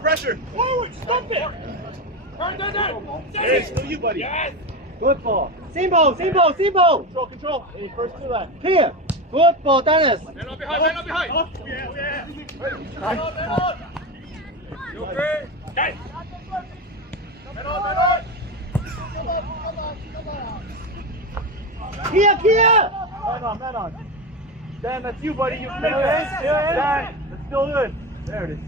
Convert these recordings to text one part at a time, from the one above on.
Pressure! Forward! Stop it! Turn! Hey, still you, buddy. Yes! Good ball. Simple. Control. Hey, first to that. Here. Good ball, Dennis. Man on behind! Yeah! Man on! You okay? Yes! Man on! Here. Man on. Dan, that's you, buddy. You flicked it. Dan, that's still good. There it is.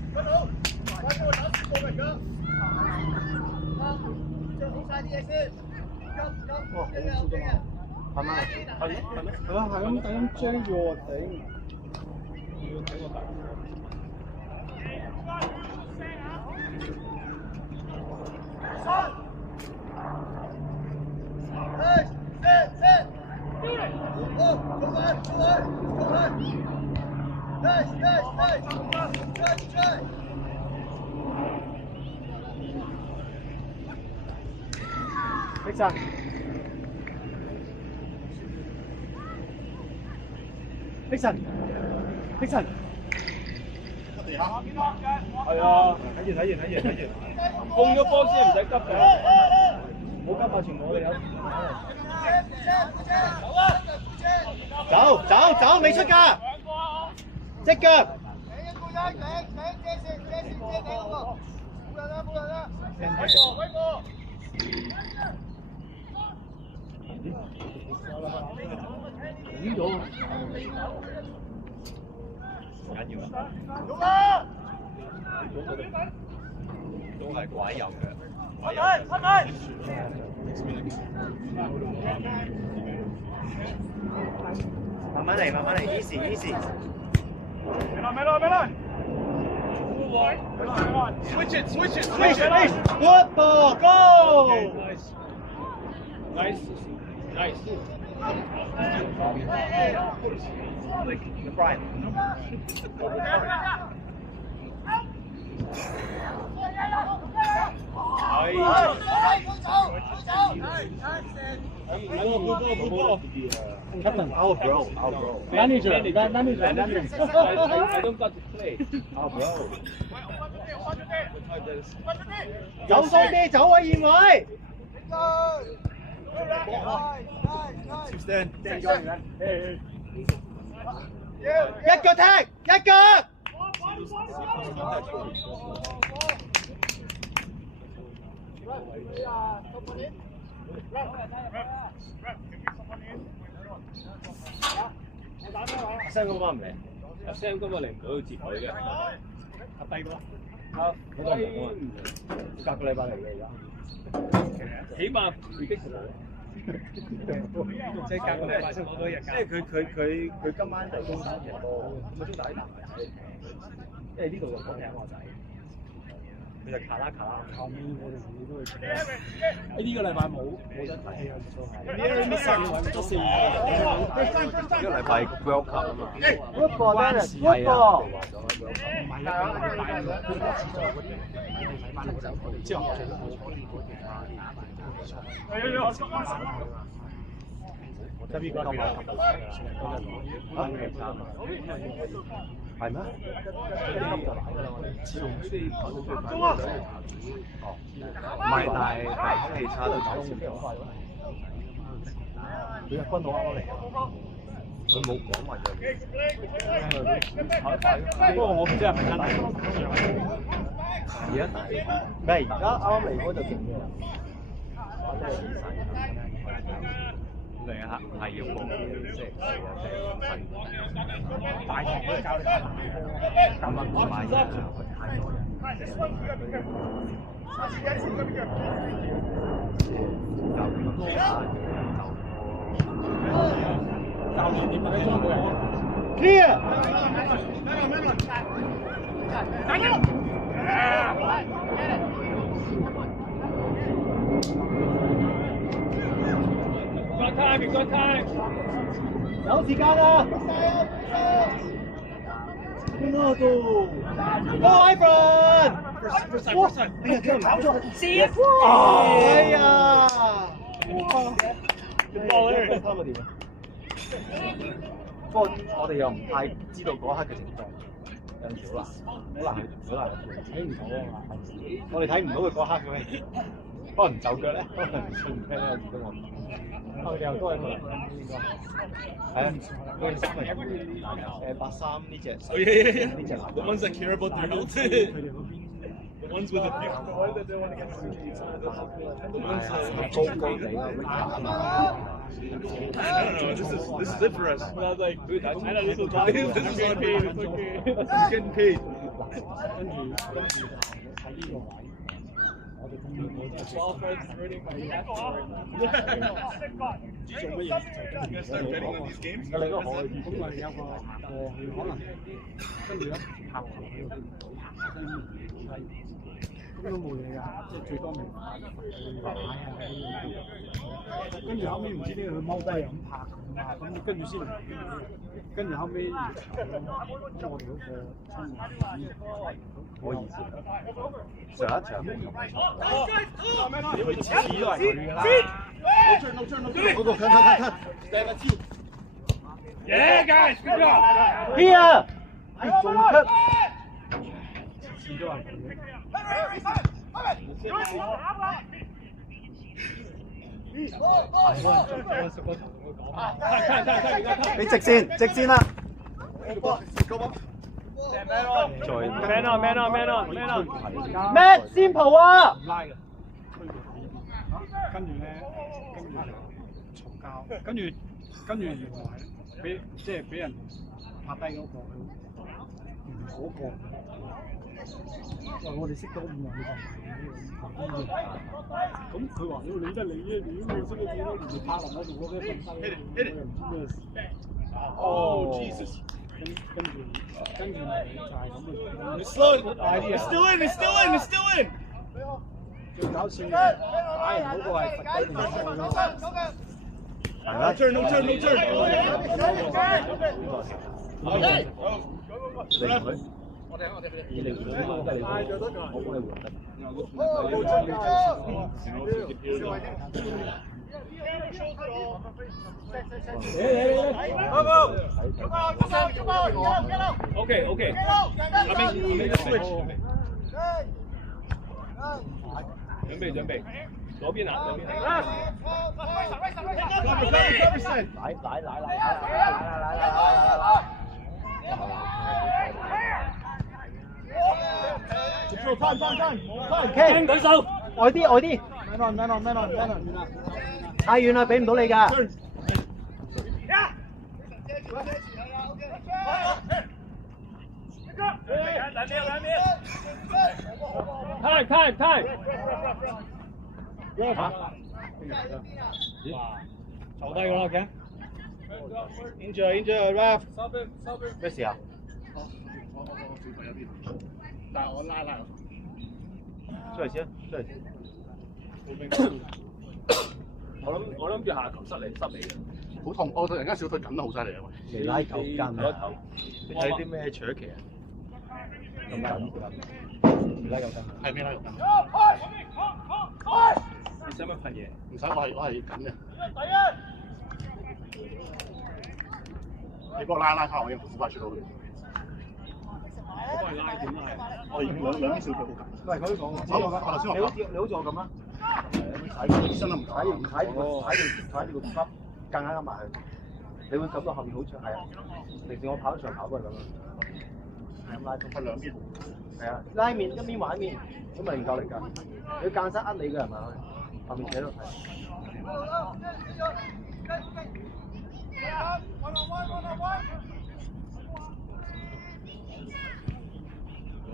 係咪？係咁追住我頂。要睇我大。Nixon，係啊，睇完，控咗波先唔使急嘅，唔好急啊，全部我哋有。走，未出㗎，隻腳。呢度唔緊要啊，都係拐右嘅。慢慢嚟 ，easy。Switch it! Good ball, go! Nice. Like the Brian. Captain, I'll grow. Manager. I don't got to play. I'll grow. 走鬆啲，走位現位。一腳踢，一腳。Sam 嗰個唔嚟，Sam 今日嚟唔到要接佢嘅。阿低哥，嗰個唔嚟，隔個禮拜嚟嘅而家。起碼會激死我。即係隔個禮拜先攞到一日假。即係佢今晚就中打贏波，咁中打啲男仔，因為呢度就講聽我仔，佢就卡啦。後面我哋都會出。呢個禮拜冇得睇啊，呢個禮拜 World Cup 啊嘛。Good ball, Dennis. Good ball. 唔係啊，之後我哋都冇坐呢個其他。這邊個係咩？係咩？中啊！哦，唔係，但係空氣差到走唔到。佢係分到啱啱嚟嘅，佢冇講話嘅。不過我唔知係咪真係。而家唔係而家啱啱嚟嗰就勁嘅。嚟啊！係要講即係大堂嗰度教你咁啊，唔係去太多人。教練點解中國人 Clear. Got time, you got time. 有時間啊！邊度 ？Go Ivan！哇！哎呀，佢搞咗先！哎呀！波咧，三個點啊？不過我哋又唔太知道嗰刻嘅情況，有陣時好難睇唔到啊嘛。我哋睇唔到佢嗰刻嘅咩？可能就腳咧，可能唔信唔聽咧，有時都我。我哋又都係佢應該係啊，嗰件衫係83呢隻，Oh yeah. 呢隻藍。 The ones that care about their health. The ones with the big boy that they want to get to. The ones that 高地啦 I don't know. This is it for us. And I was like, dude, I know this is fine. This is getting paid. It's okay. This is getting paid. 12 friends running my You guys start betting on these games? 咁你嗰個可以咁咪有個佢可能跟住咧拍球喺嗰邊咁都冇嘢㗎，即係最多咪擺啊，跟住後尾唔知點解佢踎低咁拍咁啊，咁跟住先嚟，跟住後尾咁我哋嗰個親好意思。上一場佢次次都係佢㗎啦。嗰個近，掟個黐。 Yeah, guys, good job. Here！係仲出。次次都係佢。你直線啦！再 Man on. Matt Simple 啊！唔拉嘅，推到呢邊，跟住咧，嘈交，跟住原來俾人拍低嗰個，原來嗰個，喂我哋識咗5年你就咁佢話你得你啫，你都冇識咗點解人哋拍落我度嗰啲分身，我又唔知咩事。Oh, Jesus. 跟住就係咁嘅。 It's slow. It's still in. 最搞笑嘅打人嗰個係罰雞定係係啦 No turn. 以你換我幫你Okay. I mean, switch. 準備。左邊啊。聽舉手，外啲，太遠啦，俾唔到你㗎。Time。坐低個啦嘅。Injure, ref。咩事啊？但係我拉。出嚟先。我諗住下球失你嘅。好痛！我突然間小腿緊得好犀利啊！你拉9筋啊！你睇啲咩長期啊？咁緊，你拉9筋。係咩拉肉筋？你使乜噴嘢？唔使，我係緊嘅。你幫我拉開，我已經好快出到去。我幫你拉點拉？我兩邊小腿好緊。唔係佢講，頭先我你好似我咁啊！醫生都唔踩住個級，夾硬埋去，你會感到後面好長。係啊，平時我跑長跑都係咁啊，係咁拉中。係兩邊。係啊，拉面一面玩面，咁咪唔夠力㗎。你間身呃你嘅係咪？後面扯到睇。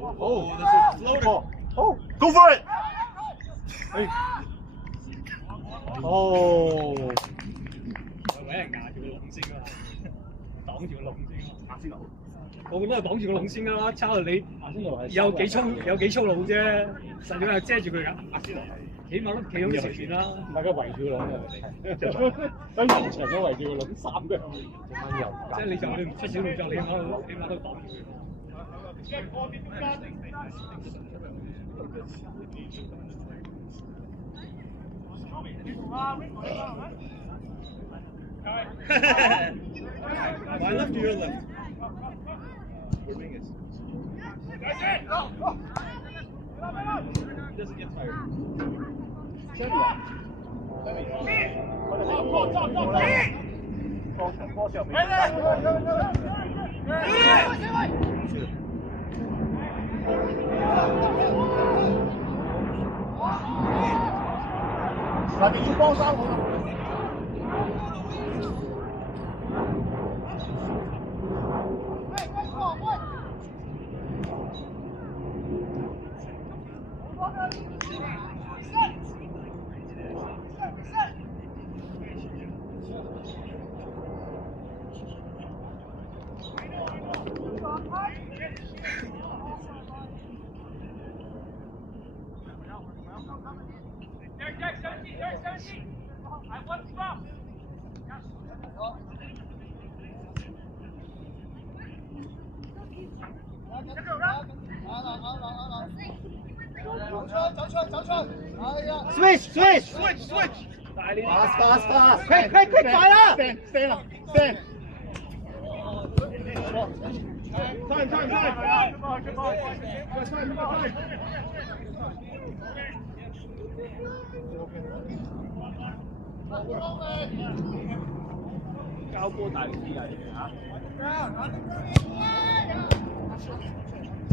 Oh, that's a floater. Oh, go for it! 哦，搵人壓住個籠先啊，擋住個籠先。阿仙奴，我覺得係擋住個籠先㗎啦，抄你有幾粗魯啫，實際係遮住佢㗎。阿仙奴起碼都企好前面啦。大家圍住個籠喺現場都圍住個籠3個人。即係你就算唔出小動作，你起碼都擋住佢。My left or your left? Where wing is? He doesn't get tired.嗱，你要幫手我。Switch! Fast! Quick! 快啦 Stand 啦 ，stand。交波大力啲啊！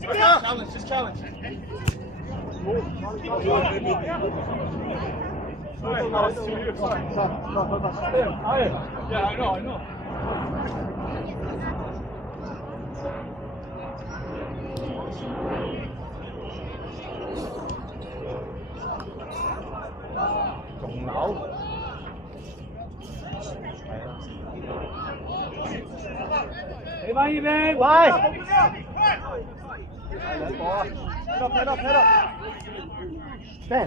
嚇 ！Challenge, challenge. Yeah, I know. 仲扭。你翻呢邊，喂！Stand！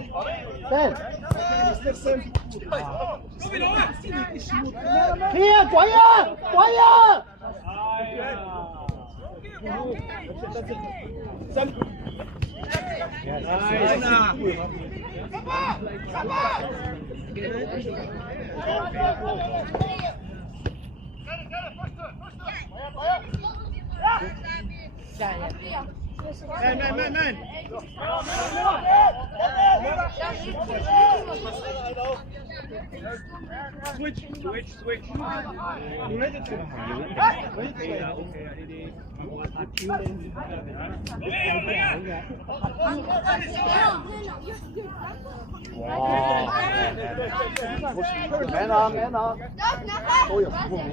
咩啊？鬼啊！哎呀！慢。Switch. United to OK 啊呢啲。Man 啊！都有負面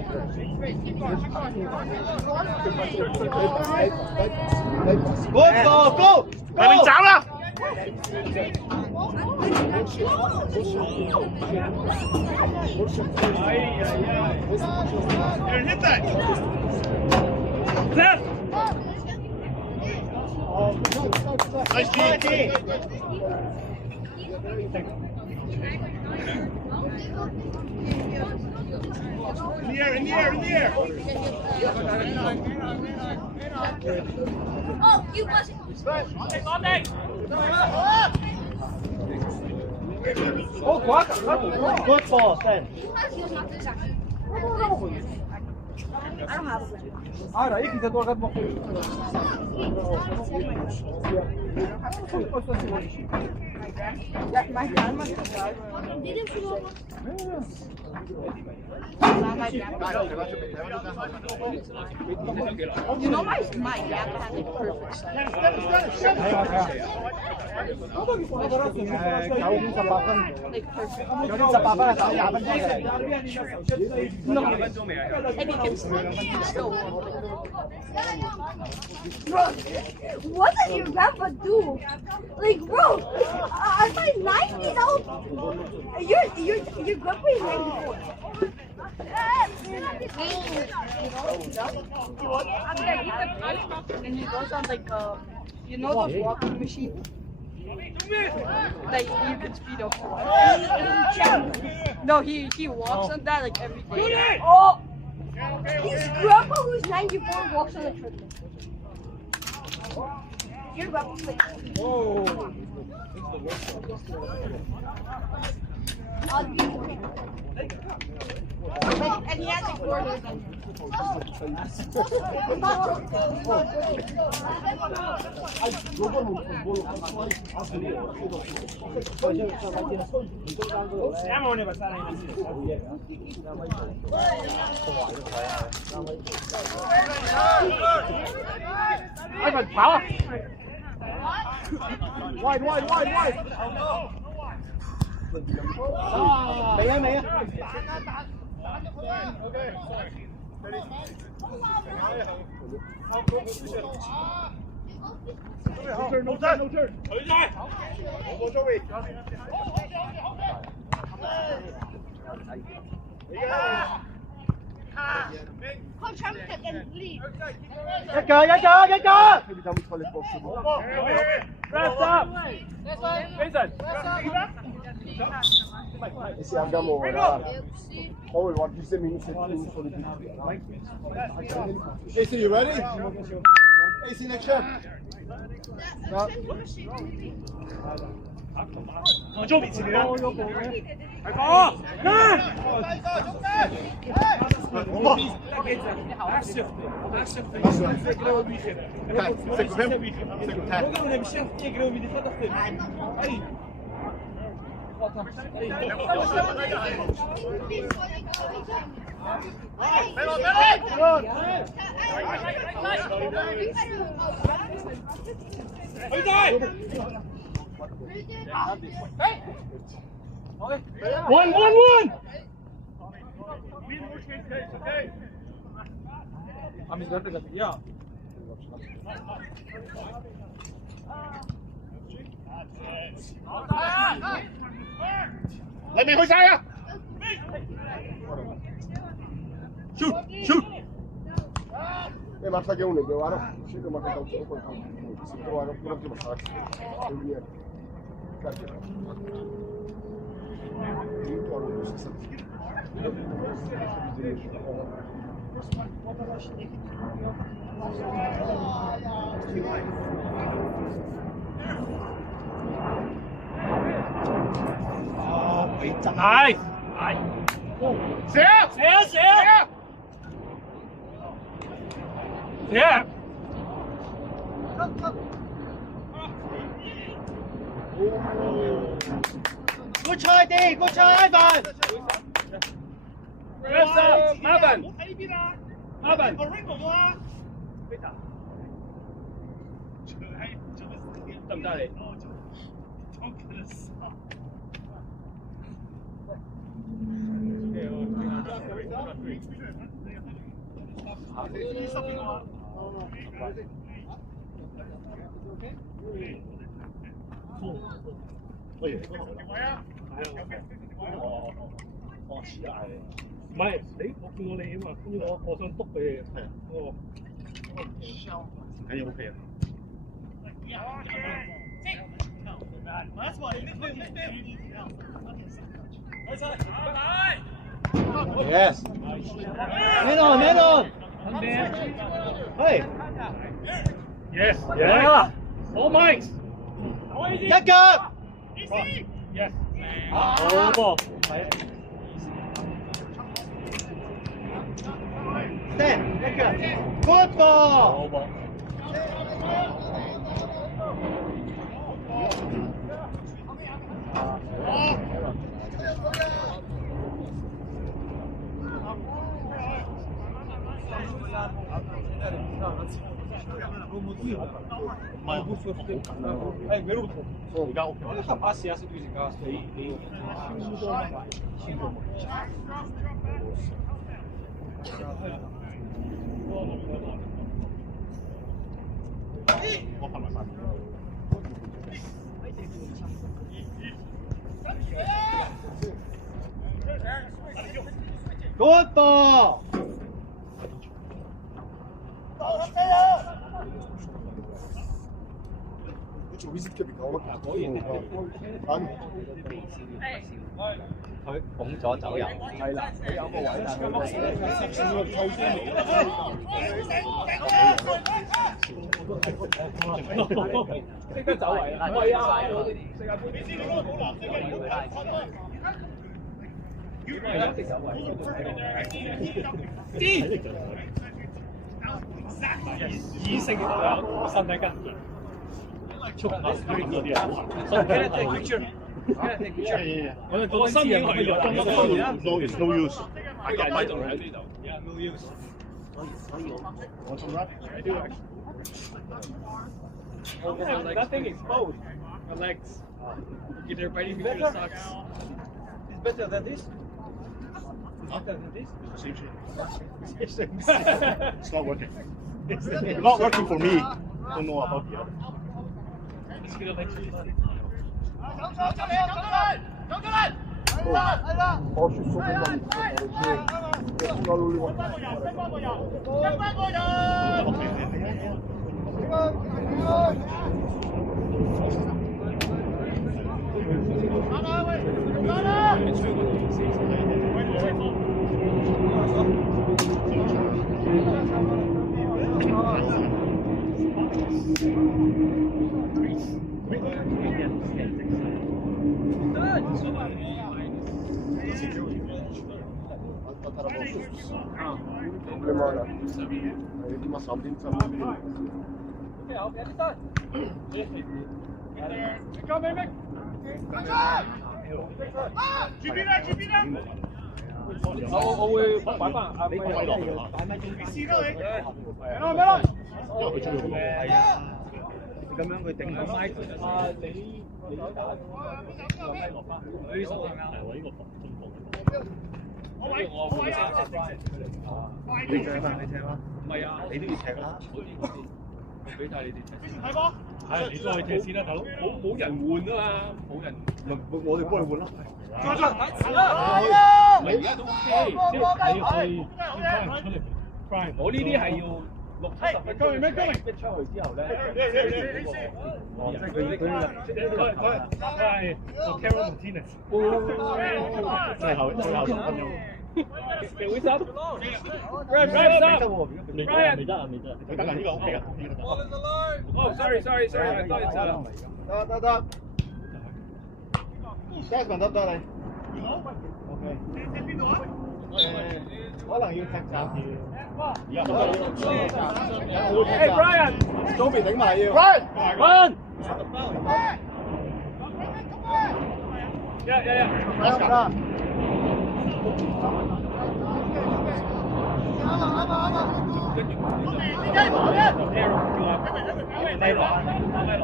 Go！ 嚟邊斬啦！有人 hit that. Left. Nice G. In the air. Oh, you wasn't. Oh, good ball, Stan. I don't have a plan. Ara, iki se tuokat mo. You know my grandpa has a perfect size. Like perfect. Sa papa, sa 20 分鐘嘅。If you can slip He's still bro, what does your grandpa do? Like, bro, I'm like 9 years old. Your grandpa is 94. And he goes on like you know those walking machines that you can speed up. No, he walks on that like every day. Oh, his grandpa who's 94 walks on the treadmill. Your grandpa's like. Oh. And he has like 4 hairs on him. Wide. Mày á. No turn. Coach, I'm taking lead. Cái cờ. Wrapped up. Jason. E se andiamo ora, poi guardi se mi AC, you ready? AC next shot. 좀 이치네요. One. Yeah. Let me hoist higher. Shoot. Basta che uno, guarda. Scende ma che calcio poi. Si trova un attimo a Ai. Xe. Yeah. Good try, Dave. Good try, Ivan. Wraps up. Ivan.得唔得你？唔係你，我見過你啊嘛，跟住我想篤俾你。係啊。哦。緊要 OK 啊。Yes. Man on. Hey. Yes. Yeah. All mics. 一腳。Yes. 好波。Stand. 一腳。Good ball. 好波。哎，没路途。而家 OK。看巴西啊，是对这个，你轻松嘛，轻松嘛。我拍埋晒。Good ball.做 visit 入邊講佢拱咗走人，係啦，佢有個位，但係即刻走位啦！係啊，世界盃異性身體跟。我哋個心影係咁樣。 No, it's no use. I got my own. Yeah, no use. 我從來 I do actually. Nothing exposed. The legs. If they're biting between the socks. It's better than this. Better than this. same shit. It's not working. It's not working for me. Don't know about the other. Just get a leg sweep. 我說說我會擺翻阿輝落去。因為佢中意咁係啊，咁樣佢頂到麥。你打落低落翻，呢手啱啱。我呢個中鋒。我會你踢嘛？你踢嘛？唔係啊，你都要踢啦。我俾晒你哋踢。係你再去踢先啦，大佬。冇人換啊嘛，冇人。我哋幫你換啦。唔係而家都 OK，即係你去要幫人出嚟 prime。我呢啲係要60-70分鐘逼出去之後咧，哦，即係佢係 Carol Martinez。最後10分鐘。你會執 Ryan 未得啊，未得。呢個 OK 啊。哦，sorry，多謝晒啦。得。Desmond 得你。OK。可能要踢閘。Hey Brian， 左邊頂埋要。Run！Yeah。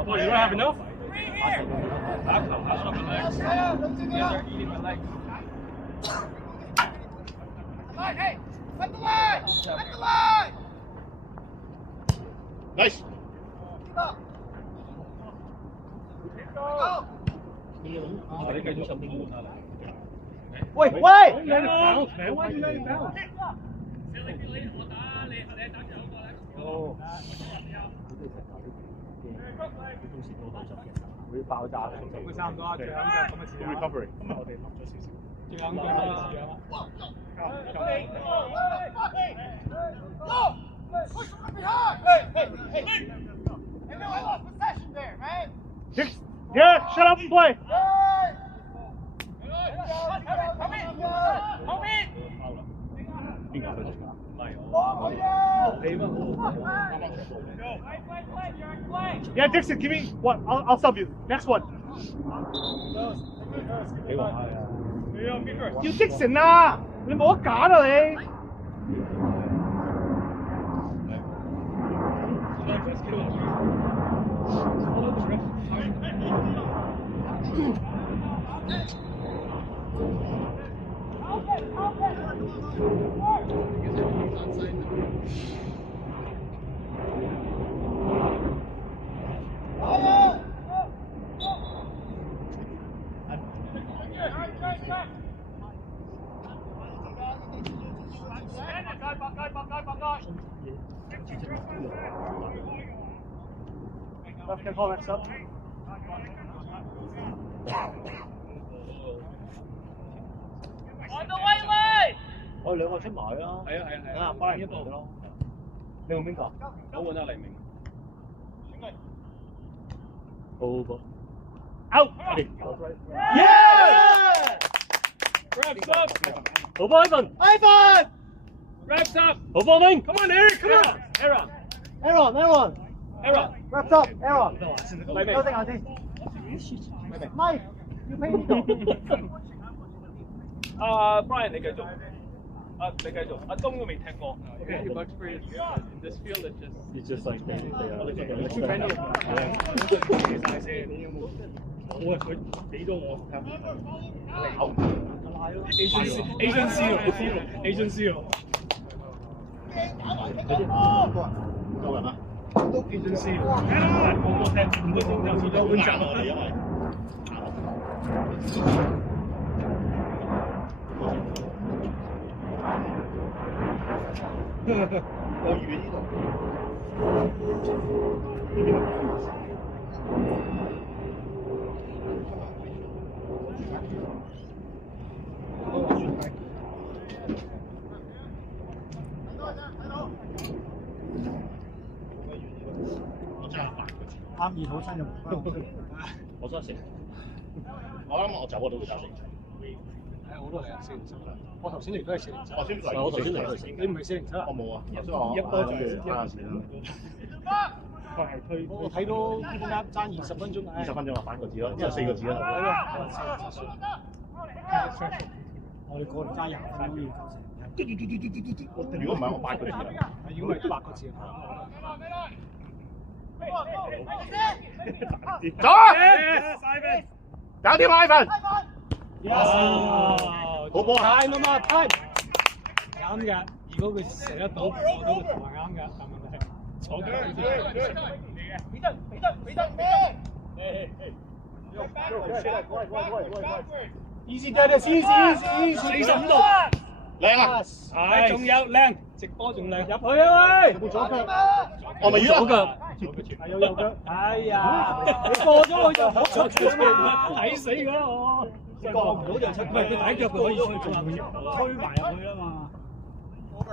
Oh, you don't have enough? 打球打 short the legs. They're eating the legs. Nice。你繼續15換下啦。喂！ Let it bounce, man. Why do you let it bounce? 哦。會爆炸嘅。會差唔多啊，最後咁嘅時間。recovery。今日我哋落咗少少。最後咁嘅時間啦。Yeah, shut up and play. 邊個佢？唔係我。你嘛？Yeah, Dixon, give me one. I'll sub you. Next one. 幾話啊？要 Dixon 啊！你冇得揀啊你。Left can call next up. 我哋兩個出埋啦。係啊係啊係啊，巴黎一度咯。你換邊個？我換阿黎明。好個。Out！ Yeah! Wraps up! 好波 Ivan！ Wraps up! 好波 Ming！ Come on, Eric! Come on! Aaron！ Wraps up Aaron！ 黎明休息下先。咪要拼呢度。Brian 你繼續。你繼續。阿東都未踢過。Okay, too much for you. In this field, It's just like they too many of them. 我佢俾咗我 Asian Seal。夠人啊！ Asian Seal。個個踢5個鐘就似咗碗閘啊！因為我預呢度。我真係8個字。啱熱好親就我真係食。我諗我走我都會打4。我都係啊，407。我頭先嚟都係407。我頭先嚟都係407。你唔係407？我冇啊，頭先我一波就睇下先啦。佢係推。我睇到基本啱爭20分鐘。20分鐘啊，8個字咯，之後4個字啦。我哋過嚟爭20分鐘要夠成。如果唔係我8個字啦。如果唔係8個字啊。走啊！搞掂啊 ，Ivan！ 好波啊 ！time 啊嘛 ，time。啱嘅，如果佢射得到，我都會同埋啱嘅，但問題係坐腳。Easy Dennis，easy。45度。靚啊！係，仲有靚，直波仲靚，入去啊喂！冇左腳。我咪要左腳。係有右腳。哎呀，你過咗去就好出嘅嘛，睇死㗎啦我。過唔到就出。唔係佢第一腳佢可以推埋入去啊嘛。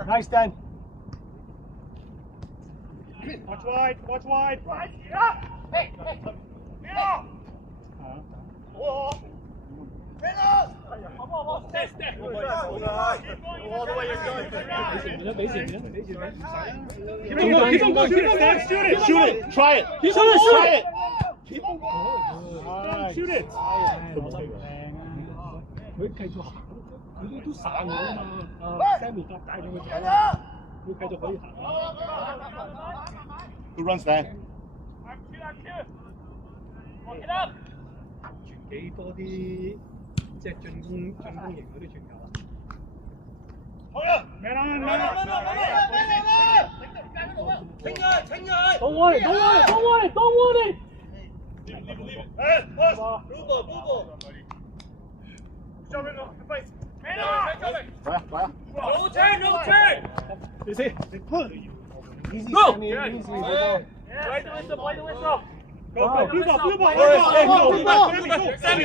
Nice Dan。Watch wide，watch wide。俾錢啦！ Shoot it, try it. Try it. Shoot it. 佢繼續行，佢都散咗啊嘛。Sammy 帶住佢走啦，佢繼續可以行。Who runs that? 傳幾多啲即係進攻型嗰啲傳球啊！好啦，咩啦？Don't worry, don't worry, don't worry, don't worry. No turn. 你先，你 push. Easy, Go. Sammy, easy. Play the whistle. Go, go, Sammy,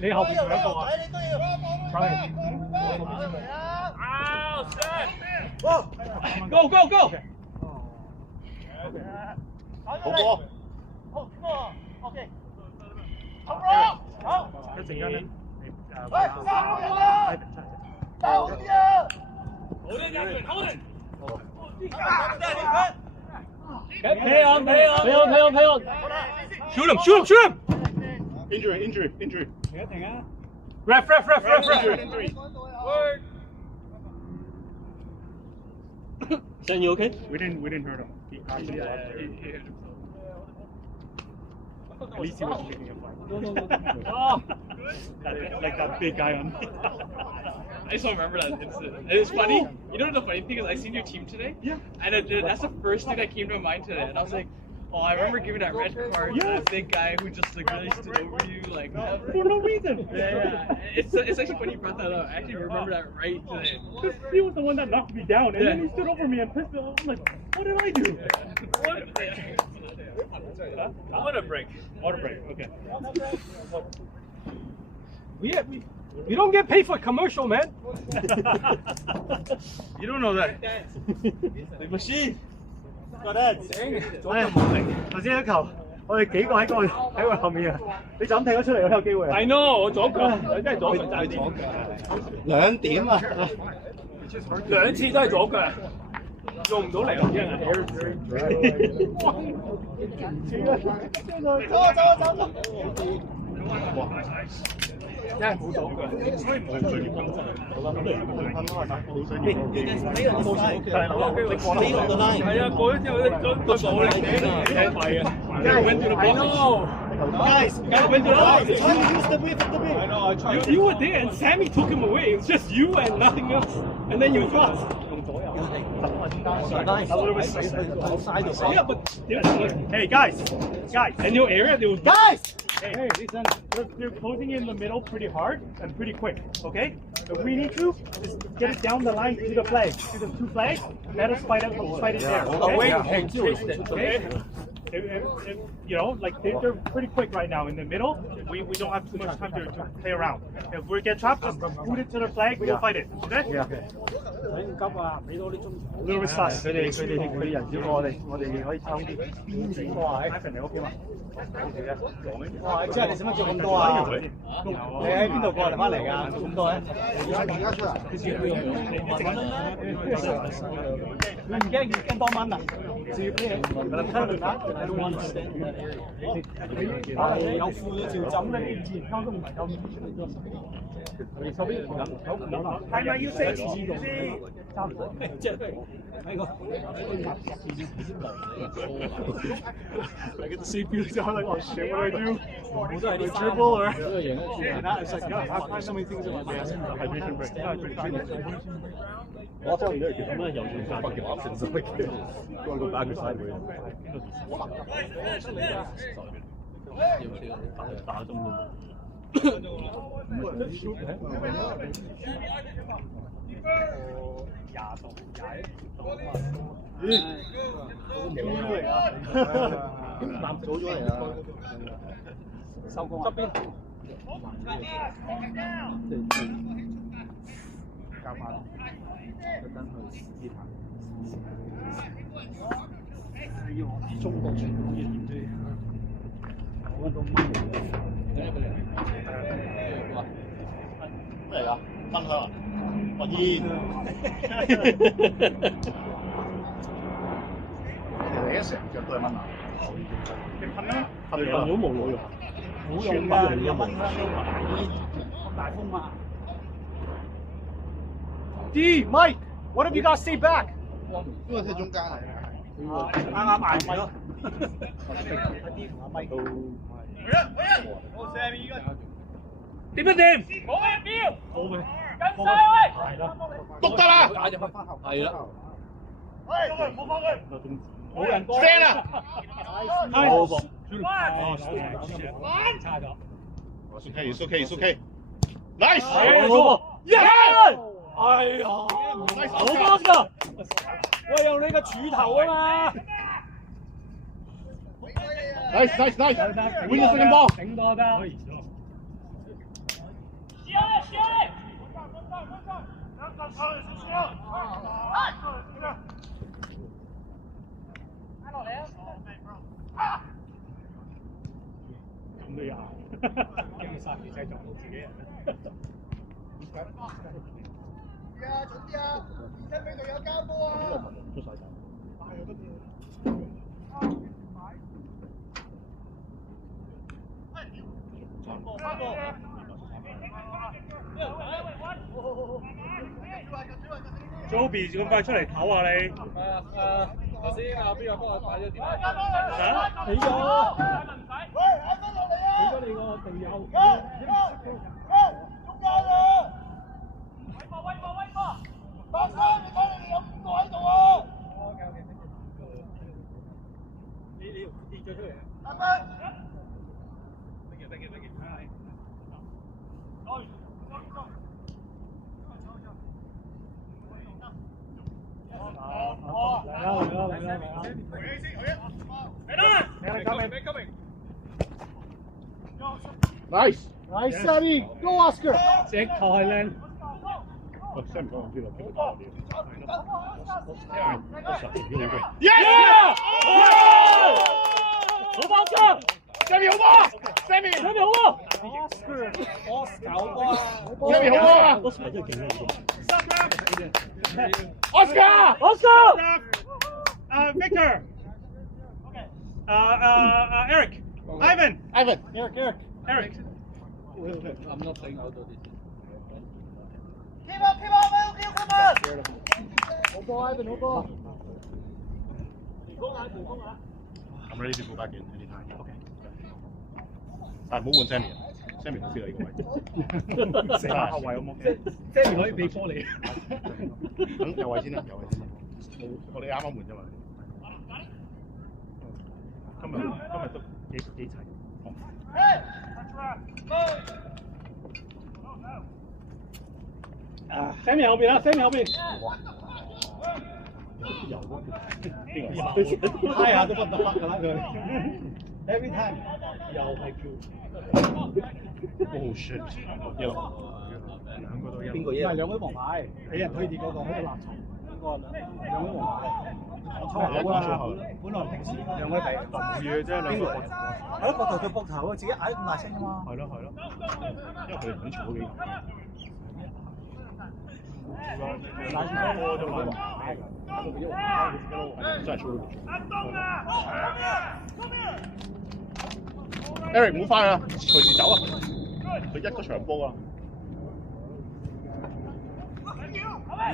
你後邊仲有一個啊 Go, go, go. 好波。一陣間咧，Pay on. Shoot him! Injury. 停一停啊 Ref! Injury. Sen, you okay? We didn't hurt him. He hit himself. At least he was picking a fight. No. Like that big guy on. I just don't remember that incident. And it's funny. You know the funny thing is, I seen your team today. Yeah. And that's the first thing that came to my mind today. And I was like, Oh, I remember giving that red card to that big guy who just like really stood over you, like For no reason. yeah. It's actually funny you brought that up. I actually remember that right today. Because he was the one that knocked me down, and then he stood over me and pissed me off. I'm like, what did I do? Water break. Water break. Okay. We don't get paid for commercial, man. You don't know that. machine。頭先一球，我哋幾個喺佢後面啊！你就咁踢咗出嚟，我有機會啊！ I know， 我左腳，真係左腳就係左腳。2點啊！兩次都係左腳，用唔到嚟啊！真係好左腳，所以唔係最緊張。係啊，過咗之後咧，再冇力嘅，係啊。Went to the box. Guys, went to the box. use the width of the ball. I know. I tried. You were there, and Sammy took him away. It was just you and nothing else. And then you dropped. Yeah, but Hey guys, in your area there was Guys! hey, listen. They're closing in the middle pretty hard and pretty quick. Okay? If we need to, just get it down the line to the flag, to the 2 flags. Let us fight it there. Okay? Okay? You know, like they're pretty quick right now in the middle. We don't have too much time to play around. If we get trapped, just boot it to the flag. We'll fight it. Okay? Yeah. A little bit fast. 佢哋人少過我哋可以抽啲邊線哇！喺平你屋企嘛？哇！即係你使乜做咁多啊？你喺邊度過嚟翻嚟㗎？咁多咧？而家出嚟。你唔驚多蚊啊？至於咩？有褲照枕咧，啲自然溝都唔係夠。係咪要4次先？差唔多。即係喺個。I get to see people like, oh shit, what do I do? Do I dribble or? Yeah, it's like, I find so many things in my mind. Hydration break. Well, I'll tell you there, because I'm not using fucking options. Like, do I go back or sideways? 打針咯。攬早咗嚟啊！收工側邊。夾翻，特登去試下。中國傳統嘅點啫。揾到蚊嚟嘅。咩嚟㗎？蚊香啊？我煙。你一成腳都係蚊啊！你噴啦！噴咗冇腦用。冇用㗎，有蚊香咁大風嘛。D, Mike, what have you got to say back? 因為踢中間嚟嘅。啱啱埋咪咯。點一點？冇咩標。好嘅。跟晒喂。係啦。篤得啦。係啦。喂，冇放佢。冇人過。聲啊！係。差咗。It's okay, it's okay, it's okay. Nice! Yeah! 哎呀，好波㗎！喂，用你個柱頭啊嘛 Nice, nice, nice. Win the second ball. 頂多得。咁都有，經殺而製撞到自己人。準啲啊！而家俾隊友交波啊！出晒手。Joby 咁快出嚟唞下你？頭先啊，邊個幫我擺咗電話？起咗。喂，嗌翻落嚟啊！起咗你個隊友。中間啊！白山，你睇你哋有5個喺度啊！ Nice, nice, Sammy. Go, Oscar. 隻台靚。喂，Sammy 講唔知啦，邊個打啲？Yes！ 好波出 ？Sammy 好波 ，Sammy 好波 Oscar 好波啊 ，Sammy 好波啊 ！Oscar 真係勁啊 ！Oscar， Victor. Eric. Ivan. Eric. I'm not playing outdoor this year. Keep up, come on! 好波 ，Ivan 好波。I'm ready to go back in anytime. Okay. 但係唔好換 Sammy 好 feel 呢個位。四號後衞好冇？即係可以俾波你。等有位先啦，有位先。我哋啱啱換啫嘛。今日都幾齊。Sammy 後邊啦 ，Sammy 後邊。有邊個？拉下都不得㗎啦佢。Every time 又係叫。Oh shit！ 兩個都有。邊個嘢？唔係兩個都黃牌，俾人推跌嗰個好似立場，嗰個兩個黃牌。粗口啊！本來平時兩個比冇嘢啫，兩個。係咯，膊頭對膊頭，自己嗌咁大聲啊嘛。係咯，因為佢哋唔想嘈幾個。真係嘈到。Eric 唔好翻啊，隨時走啊！佢一個長波啊！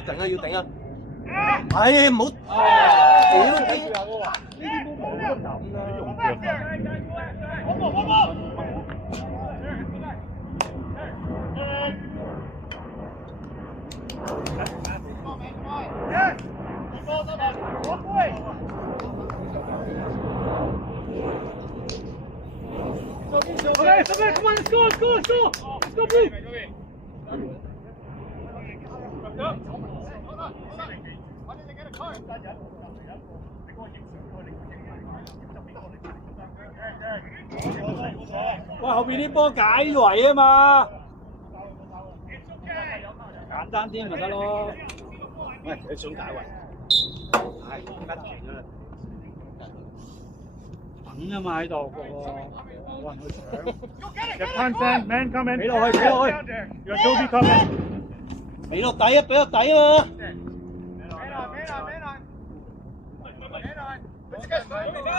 要頂啊！唉，唔好。屌你！呢啲都冇得咁啦，用腳。Okay, come on, let's go, please. 喂，後邊啲波解圍啊嘛，簡單啲咪得咯。喂，你想解圍？係而家停咗啦。等啊嘛喺度個，冇人去搶。Get punch in, man, come in. 俾落去。Your Toby coming. 俾落底啊嘛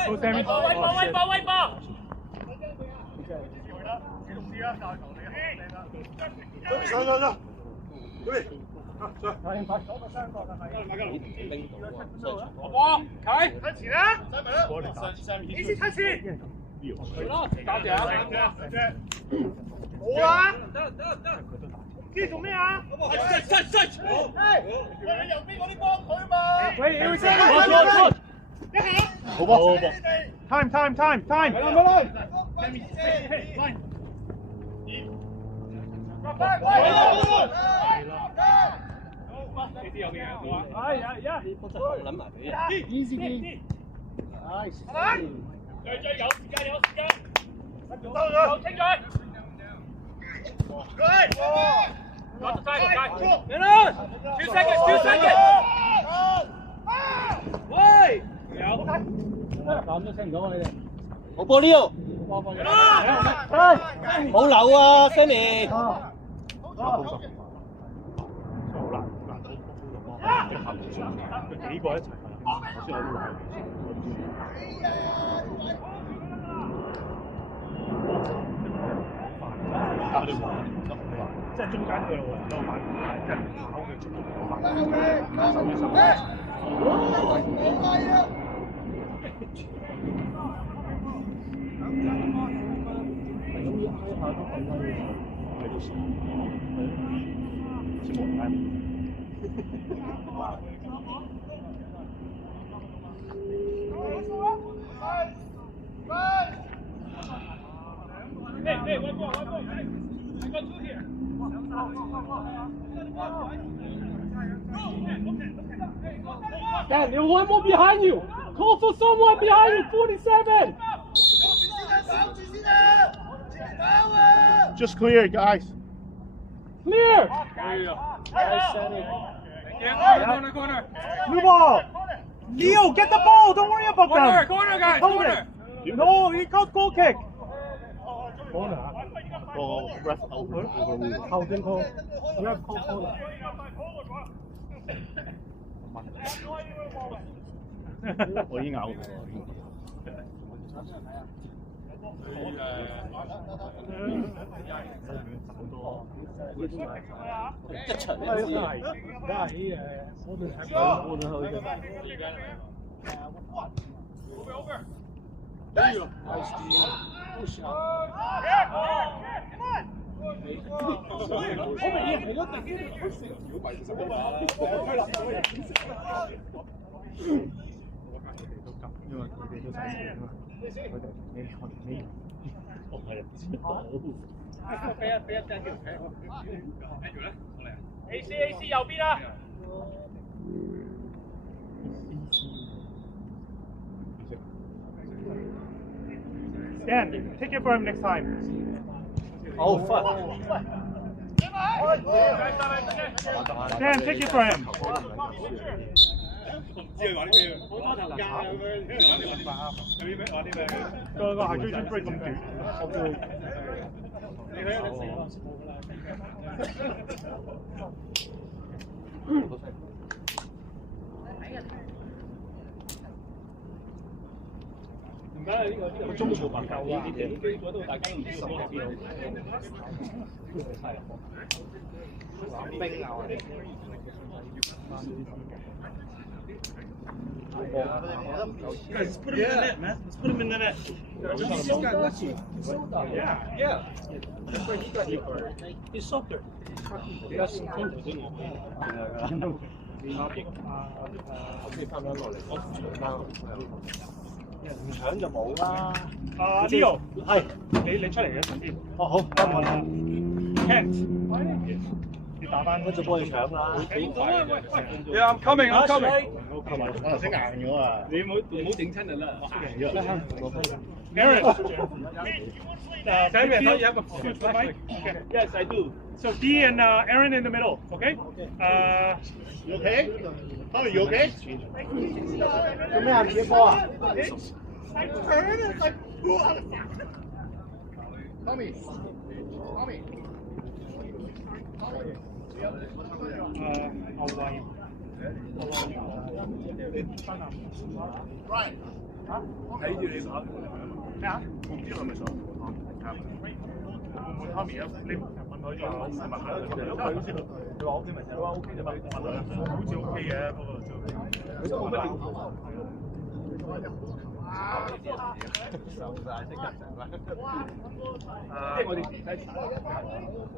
！Go Sammy. 威波！好波 ！Time！ 諗埋佢。 Easy game. Nice. 咁都聽唔到啊你哋。好波呢度，冇扭啊 ，Sammy。佢幾個一齊頭先我都話。佢哋玩得好快，即係中間佢又玩得慢，即係跑嘅速度好快，手與手。Dan, there's one more behind you. Call for someone behind you. 47. Just clear, guys. Clear. corner. New ball. Leo, get the ball. Don't worry about them. Corner, guys. Hold it. No, he got goal kick. Oh, ref over. 後正 call。而家 call 啦。我已經咬過。一場而家喺我哋睇我哋去嘅。因為佢哋都使錢啊嘛，佢哋你我係唔知道。俾一張條睇。跟住咧，我嚟。AC 右邊啊！ Dan, take it for him next time. Oh, fuck. Dan, take it for him. 個下追追 break 咁短，我叫你睇下個中潮白夠啊！基嗰度大家都唔知道邊度。冰啊！ Guys, put him in the net, man. Let's put him in the net. This guy lucky. Yeah. That's where he got you for. He's softer. He got some control, didn't he? 唔搶就冇啦。Leo， 係你出嚟嘅先。哦好，得我啦。Kent， 你打翻，我就幫你搶啦。Yeah, I'm coming. 我頭先硬咗啊！你唔好整親人啦。Aaron, Samuel, you have a shoot for Mike? Okay. Yes, I do. So D and Aaron in the middle, okay? You okay? Tommy, you okay? 做咩啊？唔接波啊 Tommy. Ryan. 睇住你打咩啊？我唔知係咪想會 Tommy 啊？你問佢就問佢，佢話 OK 咪就話 OK 啫嘛，好似 OK 嘅，不過就佢都冇乜點。受曬識得成啦。即係我哋睇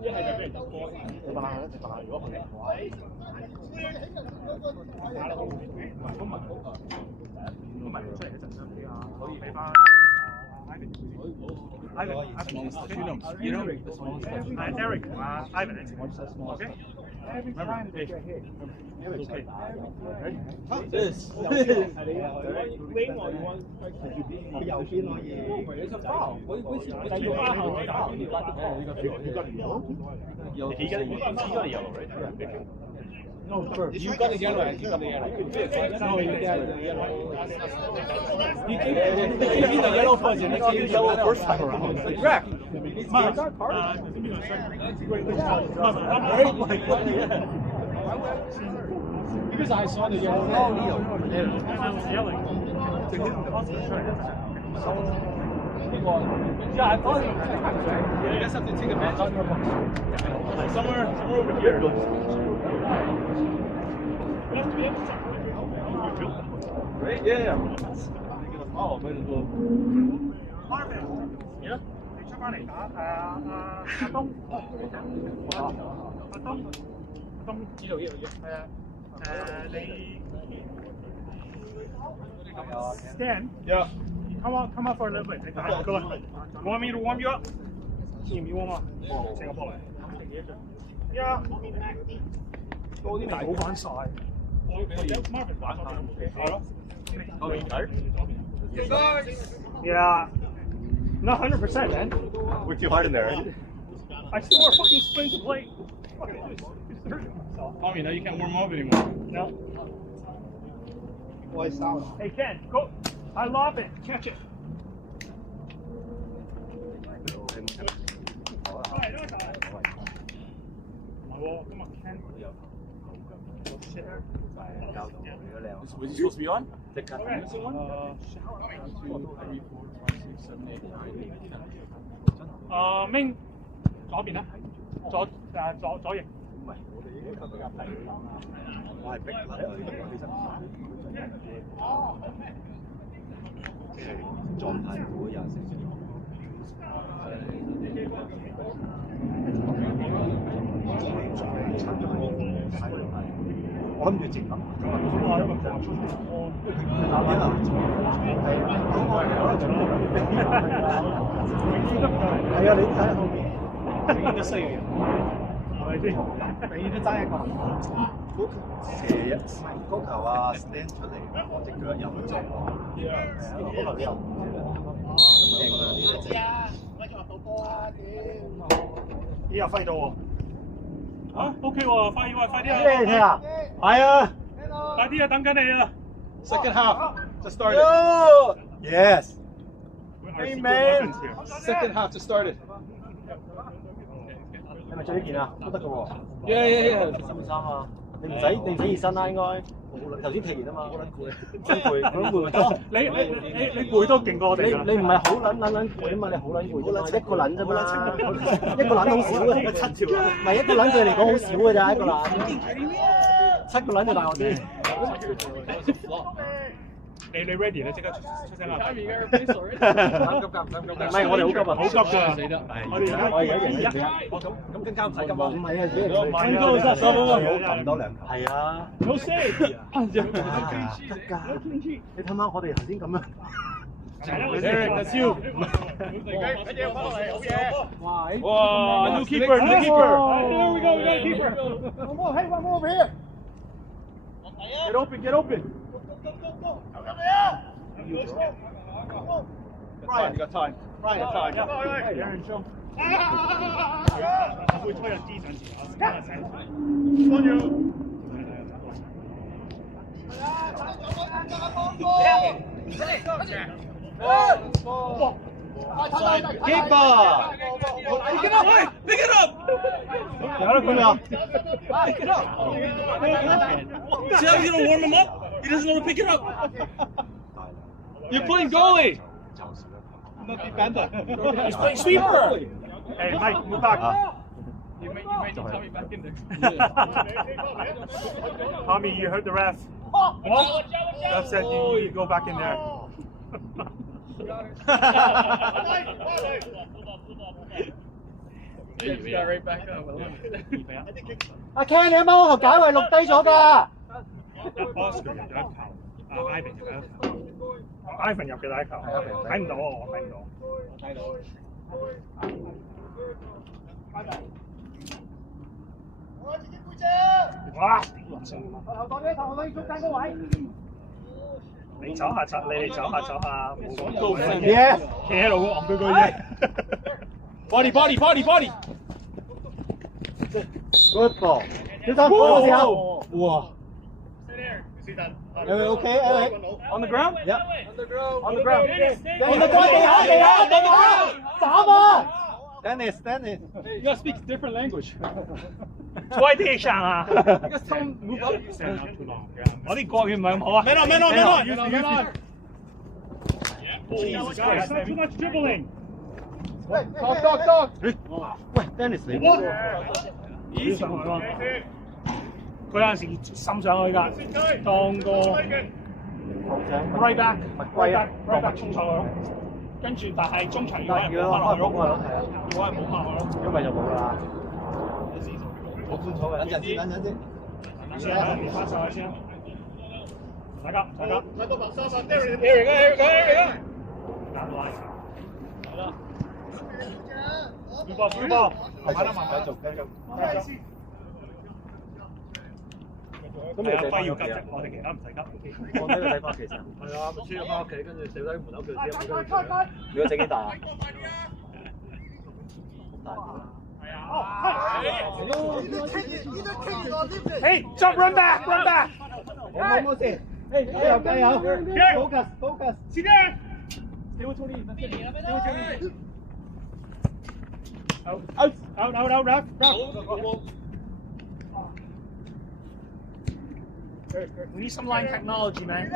一係就俾人入波，你問下啦，你問下，如果問你。咁咪出嚟一陣間俾下，可以俾翻。Ivan, Eric, Ivan, okay? Every time they get hit, okay. This. It's a foul. He got a yellow, right? No, first. You got a yellow and he got a yellow. No, you got a yellow. You gave me the yellow first and he gave you yellow first time around. Correct. Because I saw the yellow. And I was yelling. Yeah, I thought he was yeah, I guess I have to take advantage. Somewhere over here. Right? Yeah. Oh, but it's Marvin. Yeah? 你出翻嚟打阿東，知道係啊。你 Stan? Yeah. Come out for a little bit. Go on. You want me to warm you up? Team, you warm up. Take a ball. Yeah. 多啲好玩晒。係咯。Yeah. Not 100%, man. We're too hard in there. I still wear fucking spring to play. Tommy, now you can't warm up anymore. No. Hey Ken, go. I lob it. Catch it. Come on, Ken. Was he supposed to be on? 1, 2, 3, 4, 5, 6, 7, 8, 9 ，Ming 左邊啦，左翼。我係逼啦，即係狀態好有成。我諗住直諗，係啊，你睇後面，永遠都需要人，係咪先？永遠都爭一個。射高球啊 ，stand 出嚟，我隻腳又唔正喎，高球你又唔正啊！依家揮到喎。啊 ，OK 喎，快啲啊！咩聽啊？係啊！快啲啊，等緊你啊 Second half to start it. Yes. Amen. Second half to start it. 係咪着呢件啊？都得嘅喎。Yeah. 衫唔衫啊？你唔使熱身啦，應該。頭先踢完啊嘛，好撚攰，真攰，好撚攰。你攰都勁過我哋㗎。你唔係好撚攰啊嘛，你好撚攰啫嘛，一個撚啫嘛，一個撚好少嘅，7條，唔係一個撚對你嚟講好少嘅咋，一個撚，7個撚就大我啲。你 ready 咧？即刻出聲啦！唔係我哋好急啊，好急㗎，死得！我而家贏1-1，咁更加唔使急啊！唔係啊，只係分高失手啊！撳多兩球。係啊。No save。得㗎。你睇下我哋頭先咁樣。Eric, that's you. Wow, new keeper. Here we go, we got a keeper. One more over here. Get open. Brian, you got time. Brian, time. Aaron, show. 會推人啲上前。On you. Keeper. Pick it up! 有得佢啊！ Pick it up! See how you don't warm him up? He doesn't know to pick it up. You're playing goalie. Not defender. He's playing sweeper. Hey, Mike, move back. You made Tommy back in there. Tommy, you heard the ref. What? Ref said you go back in there. He got right back up. 阿 Ken， 你啱啱嗰球解圍錄低咗㗎。Oscar 入咗一球，Ivan 入咗一球，Ivan 入嘅第一球，睇唔到啊！我睇唔到。哇！你走下，你哋走下，冇講到嘢，企喺度戇居居啫。Body. Good ball。小心波時候，哇！ Okay, Eric. On the ground? Yep. On the ground. 地下，斬啊 ！Dennis. You gotta speak different language. 喂啲上啊！ Just tell him move up. 我啲國語唔係咁好啊。Man on. Jesus Christ, too much dribbling. Talk. 喂 ，Dennis 你咦？上去咯。佢有陣時滲上去㗎，當個 right back 衝上去，跟住但係中場要開冇下落去咯，如果係冇下落咯，因為就冇啦。我觀錯嘅，等陣先。先翻上去先，大家。Here we go. 輸波，繼續。咁你輝要急啫，我哋其他唔使急。我睇個睇法其實係啊，輸咗翻屋企，跟住掉低門口叫知如果整幾大啊？Hey, jump, run back. 冇事。加油 ！Focus。前面。Out. We need some line technology, man.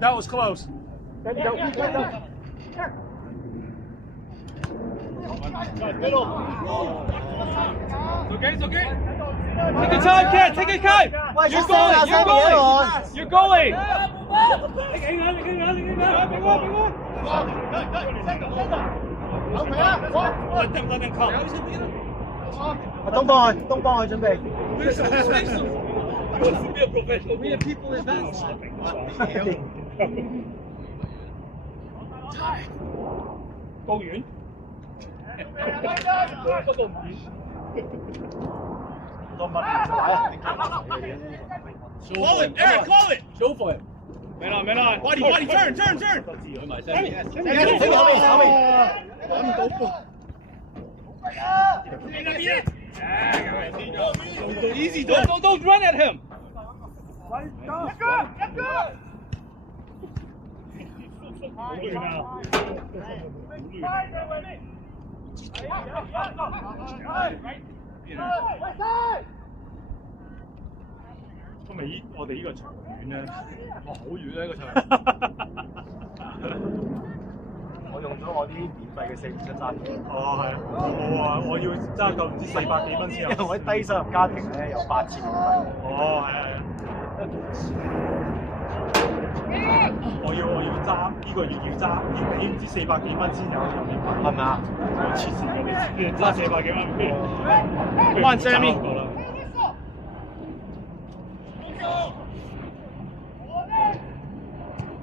That was close. It's okay. Take your time, kid. Take your time. You're going. You're going. Let them come. 東幫佢準備。Be a professional. We have people in advance. 高遠。Call it, Eric, call it. Go for it. Man on. Body, turn. Easy, don't run at him.我哋呢個場遠咧，哇，好遠啊！呢個場。我用咗我啲免費嘅4.7揸票。哦，係啊，我話我要揸夠唔知400幾蚊先有。因為我啲低收入家庭咧有8,000免費。哦，係啊。我要揸呢個月要俾唔知400幾蚊先有免費。係咪啊？我黐線嘅，你揸400幾蚊唔俾。One Sammy。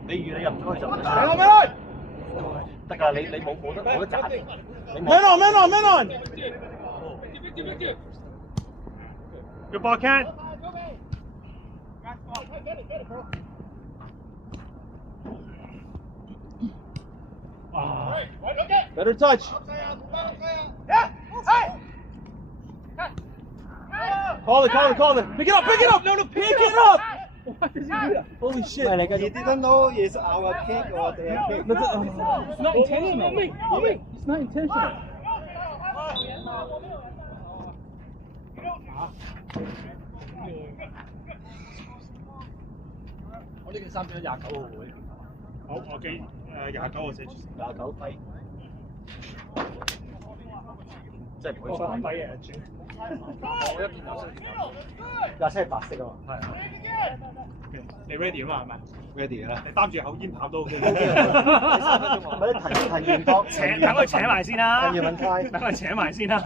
你預你入咗去就唔得。得㗎，你冇得賺。Man on. Good ball, Ken. Better touch. Call it. Pick it up. No, pick it up. Why does he do that? Holy shit. He didn't know it's our kick or their kick. It's not intentional. It's not intentional.我呢件衫着29號會。好，我記29我寫住。29揮。即係唔會翻揮嘅轉。我一件有色，27係白色啊嘛。係啊。你 ready 啊嘛係咪 ？ready 啦。你擔住口煙跑都 OK。咪啲藤原博等佢請埋先啦。藤原文泰，等佢請埋先啦。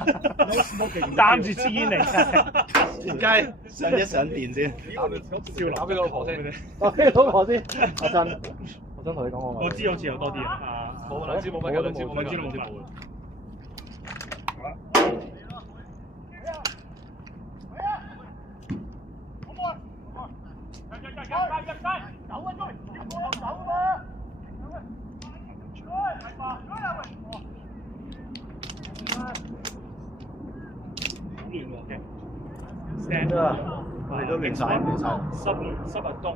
擔住支煙嚟。點解上電先？笑俾老婆先。我俾老婆先。我想同你講我知好似有多啲啊。冇兩支冇乜㗎，兩支冇乜。Stand up. 我哋都明晒。濕啊東。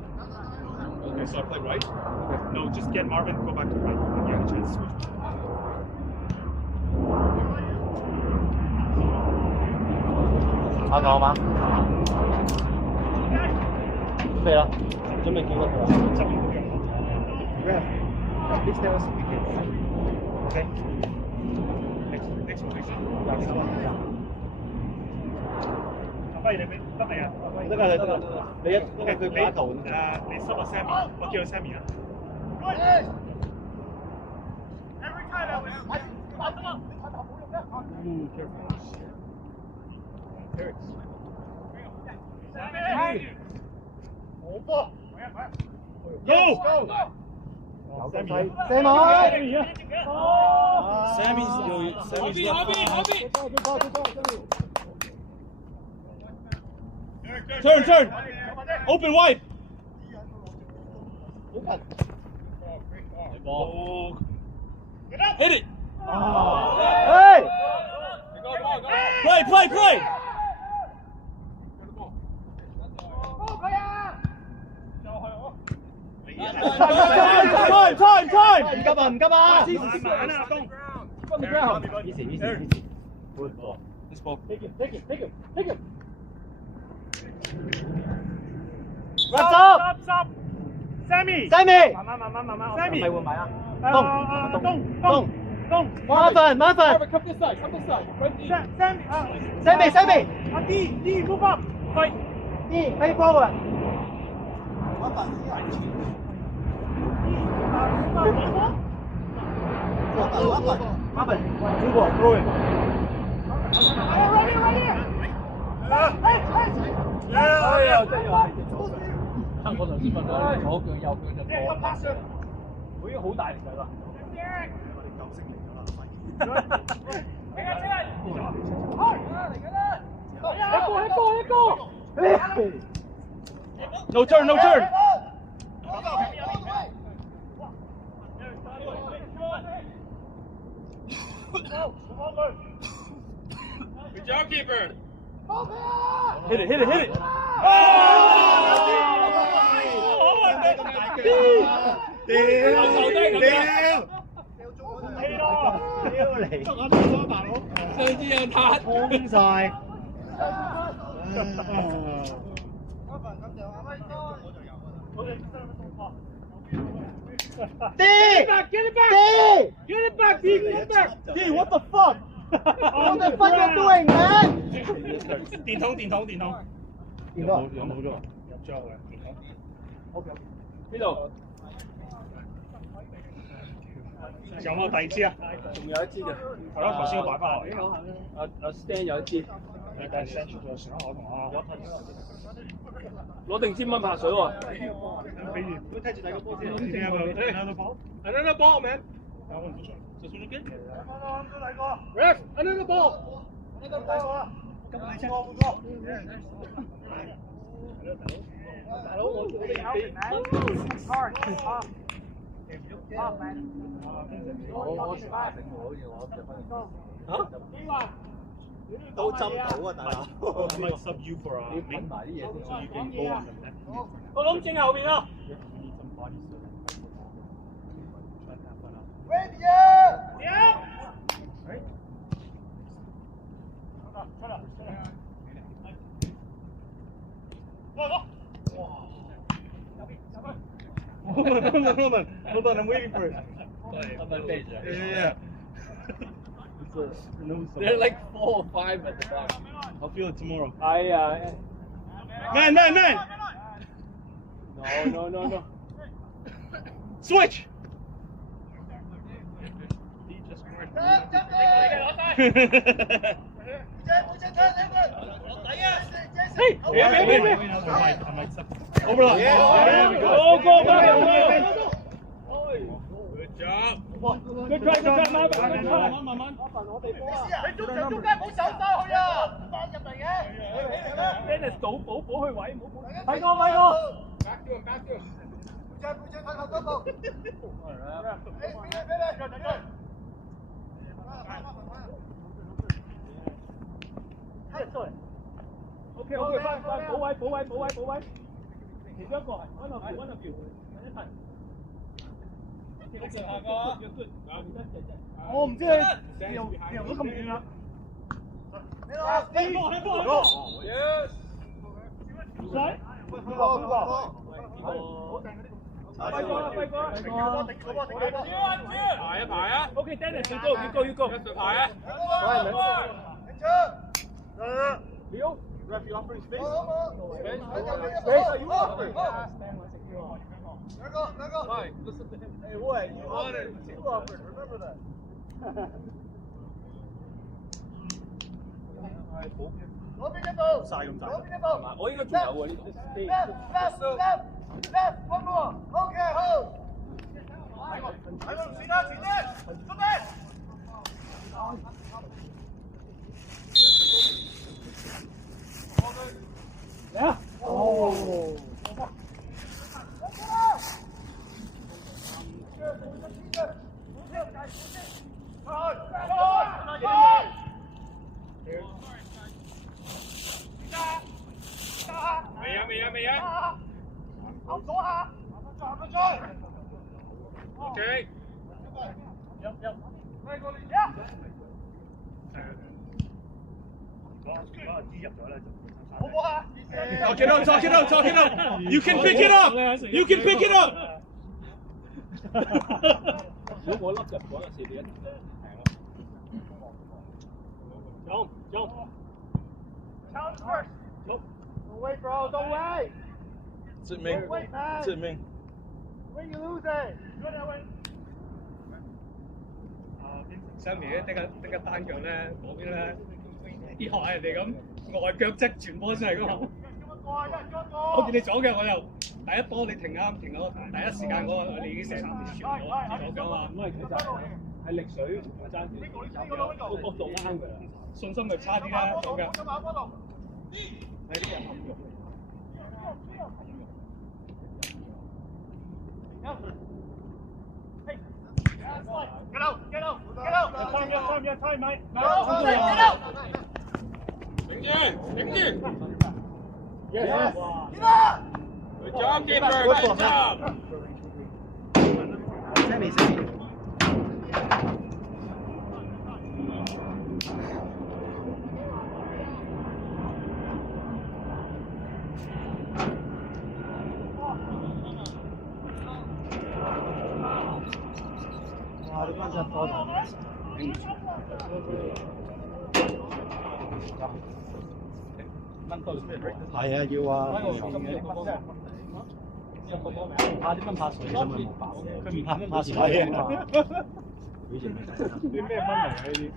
Okay, so I play right? No, just get Marvin, go back to right. When you have a chance to switch. 啱唔啱嘛？飛啦，準備叫佢啦。Please tell us if we can. Okay. Next position. 不如你俾得未啊？得㗎，你一因為佢打頭。你濕啊 Sammy，我叫佢 Sammy 啊。Go! Turn! Open wide! Ball. Hit it! Hey! Play! Time!唔急啊！唔急啊！ On the ground. Easy. Good ball. This ball. Take him. What's up? Stop. Sammy. 慢慢 Sammy. 咪換埋啊！東。麻煩。 Come this side. Sammy. Sammy. D, move up. Fight. Play forward. Marvin, through ball, throw it.我頭先問佢左腳右腳就過，我已經好大力㗎啦。一個。No turn. Good job, keeper. Hit it. D, what the fuck? What the fuck you doing, man? 電筒。電筒。有冇咗？呢度有冇第二支啊？仲有一支嘅，係咯，頭先我擺翻落嚟。阿 Stan 有一支，但係 send 出咗上我同攞定千蚊拍水喎。比如都睇住第二個波先。Another ball, man. 打我唔出場，就算咗機。 Ref, another ball. 大佬，我哋都針到啊，大佬。I might sub you for a wing. So you can go on the left. 我諗正後邊啊。 Hold on, I'm waiting for it. Yeah. They're like 4 or 5 at the back. I'll feel it tomorrow. Man! No. Switch! Hey! I might sub. Overlap. There we go. Go, back. Good job. Good try,慢。Dennis 倒補去位，快過。 Back to him. ，OK，翻，補位，其中一個係 one of you，我唔知你又都咁遠啦。排啊 OK，Dennis， you go。排啊 Leo, ref, you offering space? Space? You offering? Mike, listen to him. Hey, what? You offered. You offered. Remember that. Alright, 我應該仲有喎呢度。呀！哦。未啊！後左下！OK。Talk it out, talk it out, talk it out. You can pick it up. You can pick it up. 如果我笠入嗰陣時，你一定中中。Challenge first. Don't wait, bro. Don't wait. 證明證明。When you lose it. 相比咧，得個單腳咧，嗰邊咧，啲學人哋咁外腳側傳波出嚟噶嘛。好似你左腳我就第一波你停啱停咗，第一時間嗰個你已經成傳咗左腳嘛。咁其實係力水同埋爭氣，個角度啱㗎啦。信心咪差啲啦，左腳。係啲人冚肉。Get out! Time, mate. Đứng住！ Yes. Good job, keeper. Good job. 哇！你關真多咗。係啊，要啊。怕啲蚊怕水啫嘛，佢唔怕蚊怕水啊嘛。啲咩蚊嚟啊？呢啲？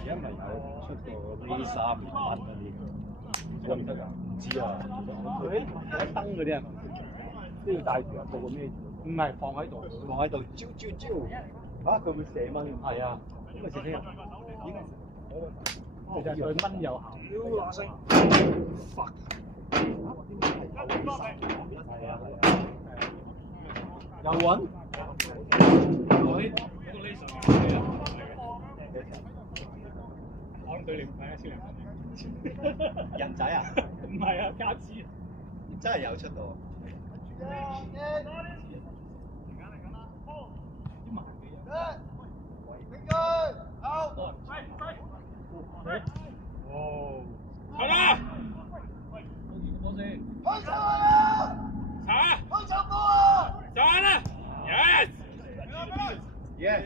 而家咪有出過呢3年蚊嗰啲，得唔得㗎？唔知啊。佢喺燈嗰啲係咪？都要帶住啊，個孭住。唔係放喺度，招。嚇！佢會射蚊。係啊，咁咪射死人。其實對蚊有效。係啊。又揾？可能對你唔係啊，先嚟。人仔啊？唔係啊，家私。真係有出到。哦，好啦，開球啊！查開球波啊！查啦 ，yes。Yeah. Meron. Yes.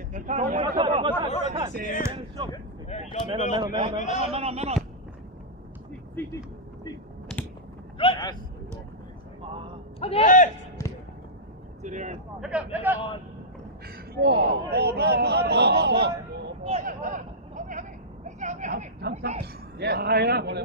Okay.係啊，我哋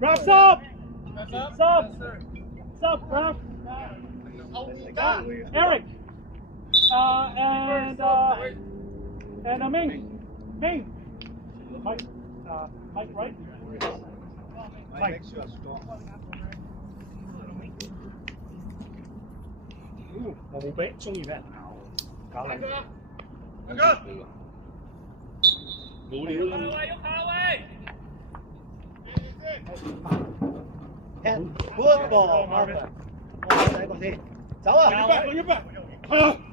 Wraps up. Stop, Raph. Eric. And Ming. Mike, right? Mike.我冇俾中意俾人咬，搞你。冇料啦。Football, Marvin。我第一個先，走啊！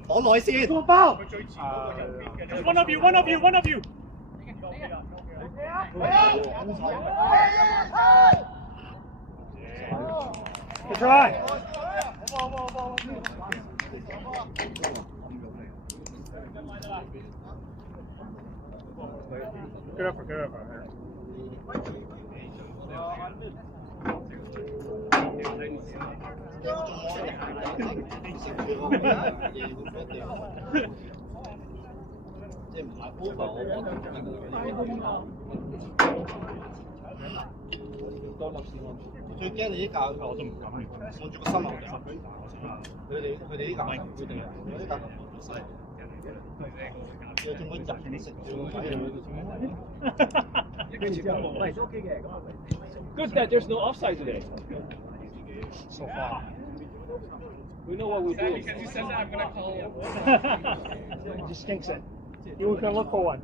攞內線。個包。One of you. Good try. Good effort. 即係唔係 over 我多粒先安全。最驚你啲教球我都唔敢，望住個心口就十幾佢哋啲教球佢哋啲教球好犀利。有種嗰人食咗睇Good that there's no offside today. So far. We know what we do. Because you said that I'm gonna call. Just jinx it. You were gonna look for one.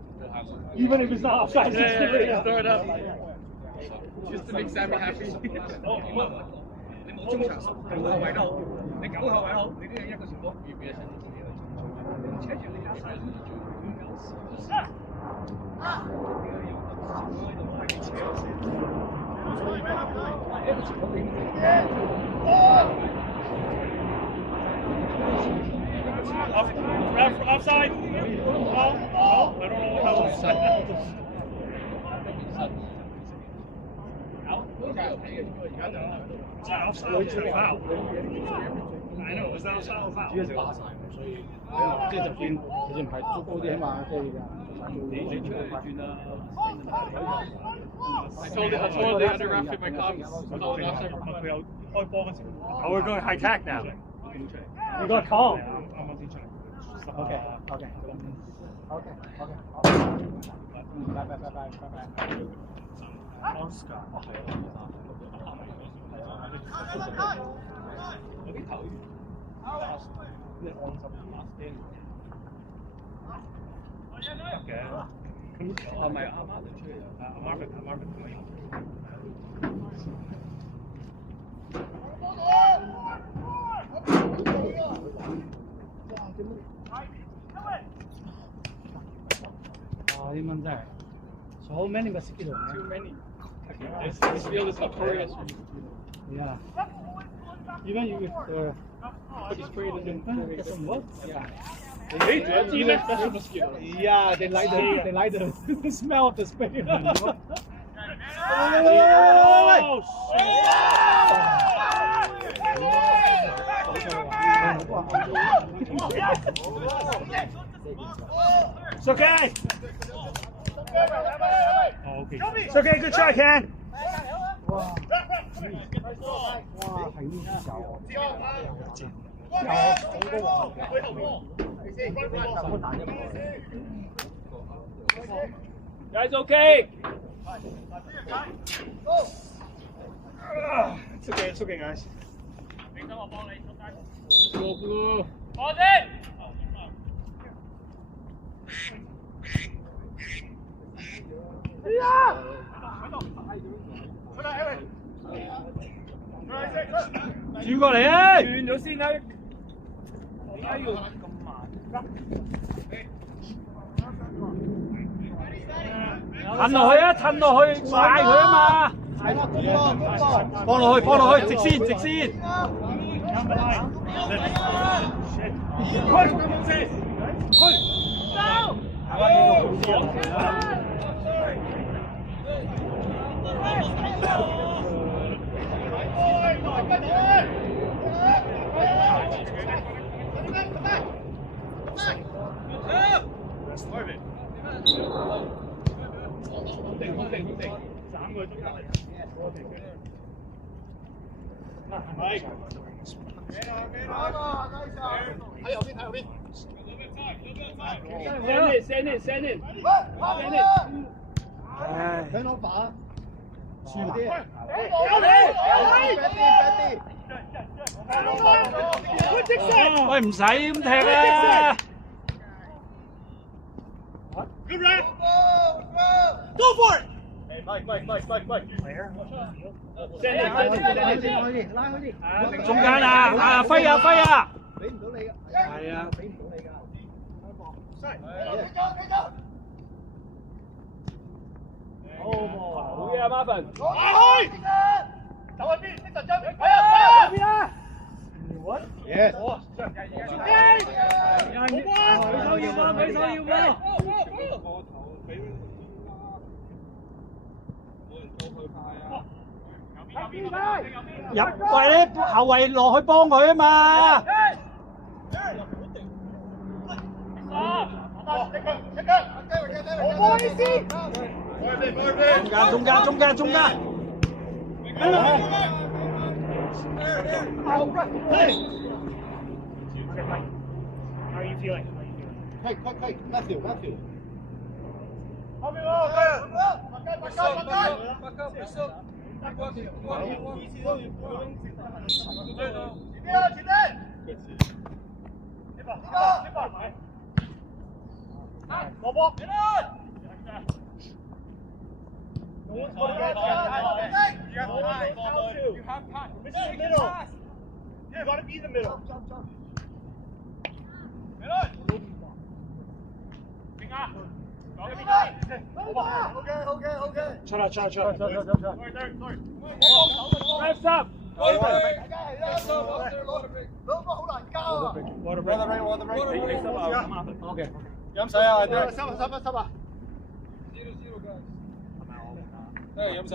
Even if it's not offside, just give it Just throw it up. Just to make Sammy happy. 你冇中場9後衞都好，你9後衞好，你都有一個前鋒。Offside. No, I don't know how offside. Is that offside or foul? I know, is that offside or foul? 主要食打晒，所以即係就算就算唔係捉高啲，起碼即係你出嚟轉啦。I told the other ref in my comments. Oh, we're going high tack now. We're going calm. Okay. Oscar. 有啲頭咩安心得嘅，咁係咪阿媽就出嚟啊？阿 Marvin 可以。啲蚊真係 so many mosquitoes. Too many. This field is notorious. Yeah. Even you with Put spray it in. get some what? Yeah. Hey, do you like special mosquito? Yeah, they like the smell of the spray. It's okay. Oh, okay. It's okay. Good try, Ken. 哇！係呢隻手，Guys, okay. It's okay. It's okay, guys. Go, go. Hold it. 轉過嚟啊！轉咗先啦。點解要咁慢？褪落去啊！褪落去買佢啊嘛！放落去，直線。Send it. 聽到把輸埋啲，喂，唔使咁踢啊！ Good rep. Go for it. Mike. 拉開啲，中間啊！揮啊！俾唔到你㗎，係啊！俾唔到你㗎。好嘢啊 ，Marvin。走去邊？呢陣將邊啊 Yes。俾手要波！入喂啲後衞落去幫佢啊嘛！一腳。中間。How are you feeling? Hey, Matthew. You gotta be in the middle. Okay. 쳐. Press up. OK。飲水啊，對。收啊。飲水。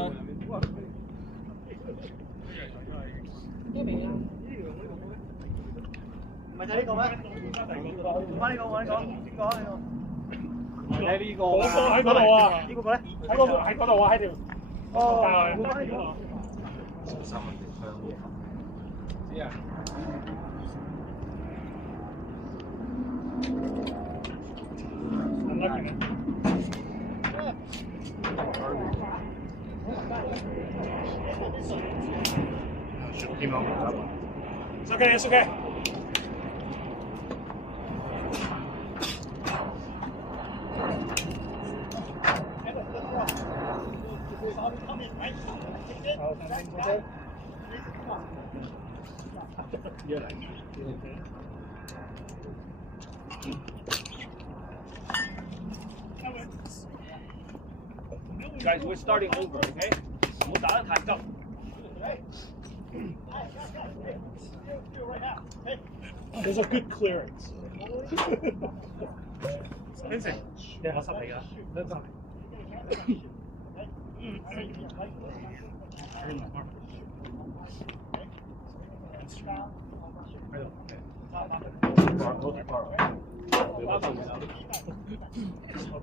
唔係就呢個咩？翻呢個，我呢個，邊個啊？呢個？睇呢個。嗰個喺嗰度啊！呢個咧？喺嗰度啊！喺條哦，換翻呢個。知啊。It's okay. Guys, we're starting over, okay? 唔好打得太急。There's a good clearance. Vincent, 你學濕嚟㗎，兩個。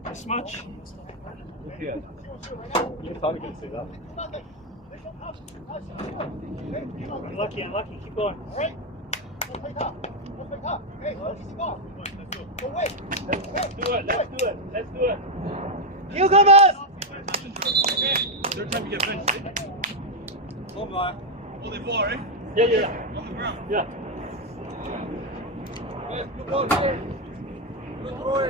This much? Yeah. You thought you could say that. Unlucky. Keep going. Let's do it. Newcomers! Third time you get benched, eh? Oh, they ball, right? Yeah. On the ground. Yeah. Roy.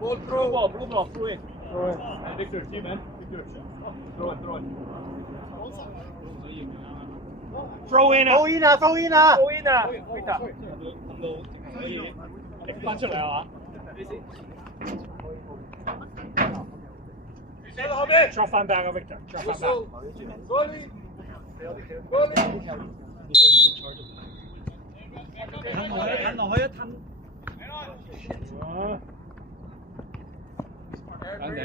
Blue ball, throw in. Victor, see man. Victor. Throw in. Throw in 你翻出嚟啊！Drop 翻 back 啊 Victor，drop 翻 back。褪落去一褪。眼頂。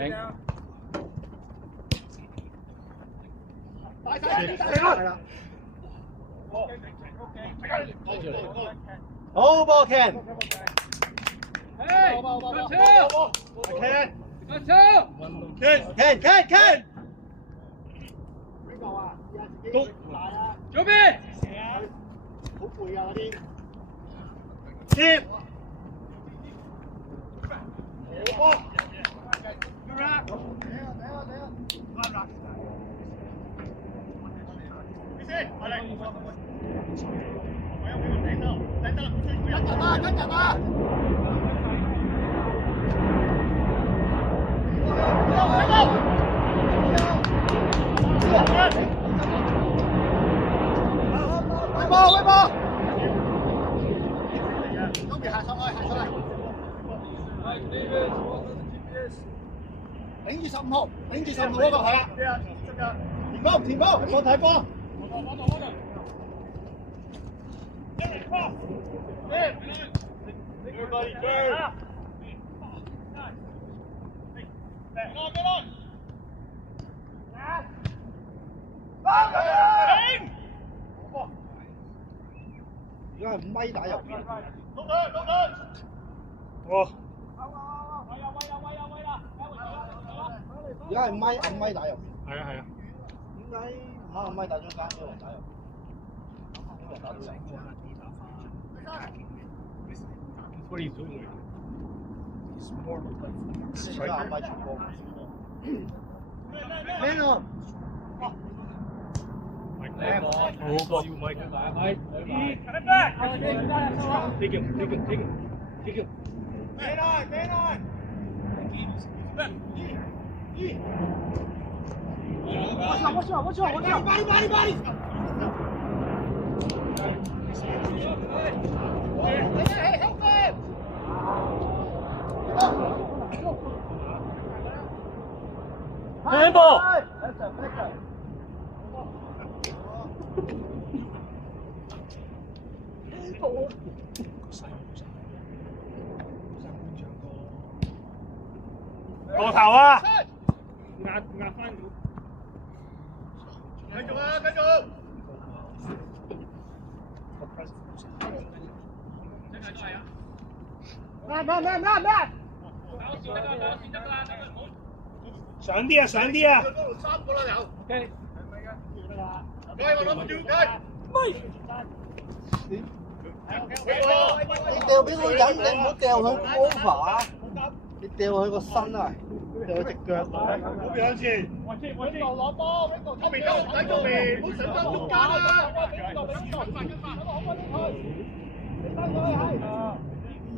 係啦。好波 Ken。Ken。左邊。好攰啊嗰啲。接。跟人啊！威波！都別下上去。頂住15號嗰個係啦。填波，放睇波。Everybody turn. Get on. 而家係5米打入邊。哇！而家係咪暗咪打入？係啊係啊。點解唔啱暗咪打中間嗰個打入？打到成。What are you doing? He's more like striker. Man on. Mike, Mike. Take him. Man on. Watch out. Body. Hey, help him! Handball!過頭啊！壓翻到。繼續！慢！上啲啊！三個啦有。OK。該我諗住佢。你掉俾個人，你唔好掉佢 over 啊！你掉佢個身啊，掉佢隻腳。好兩次。攞波，我未夠唔使做未，唔好上翻中間啦。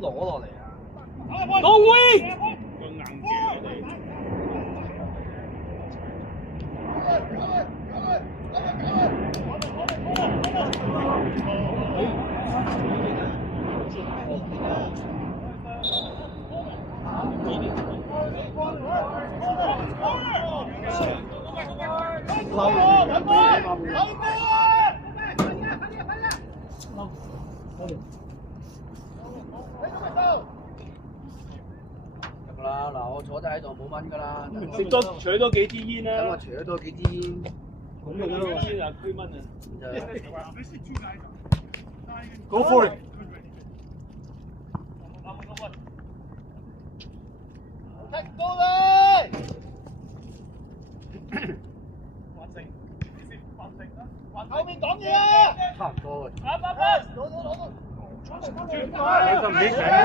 攞落嚟啊！到位。個硬嘅你。得啦，嗱，我坐低喺度冇蚊㗎啦。食多取多幾支煙啦。等我除咗多幾支煙。咁就得啦。煙啊，驅蚊啊。Go for it！ 踢高你！後面講嘢啊！差唔多嘅。攞！俾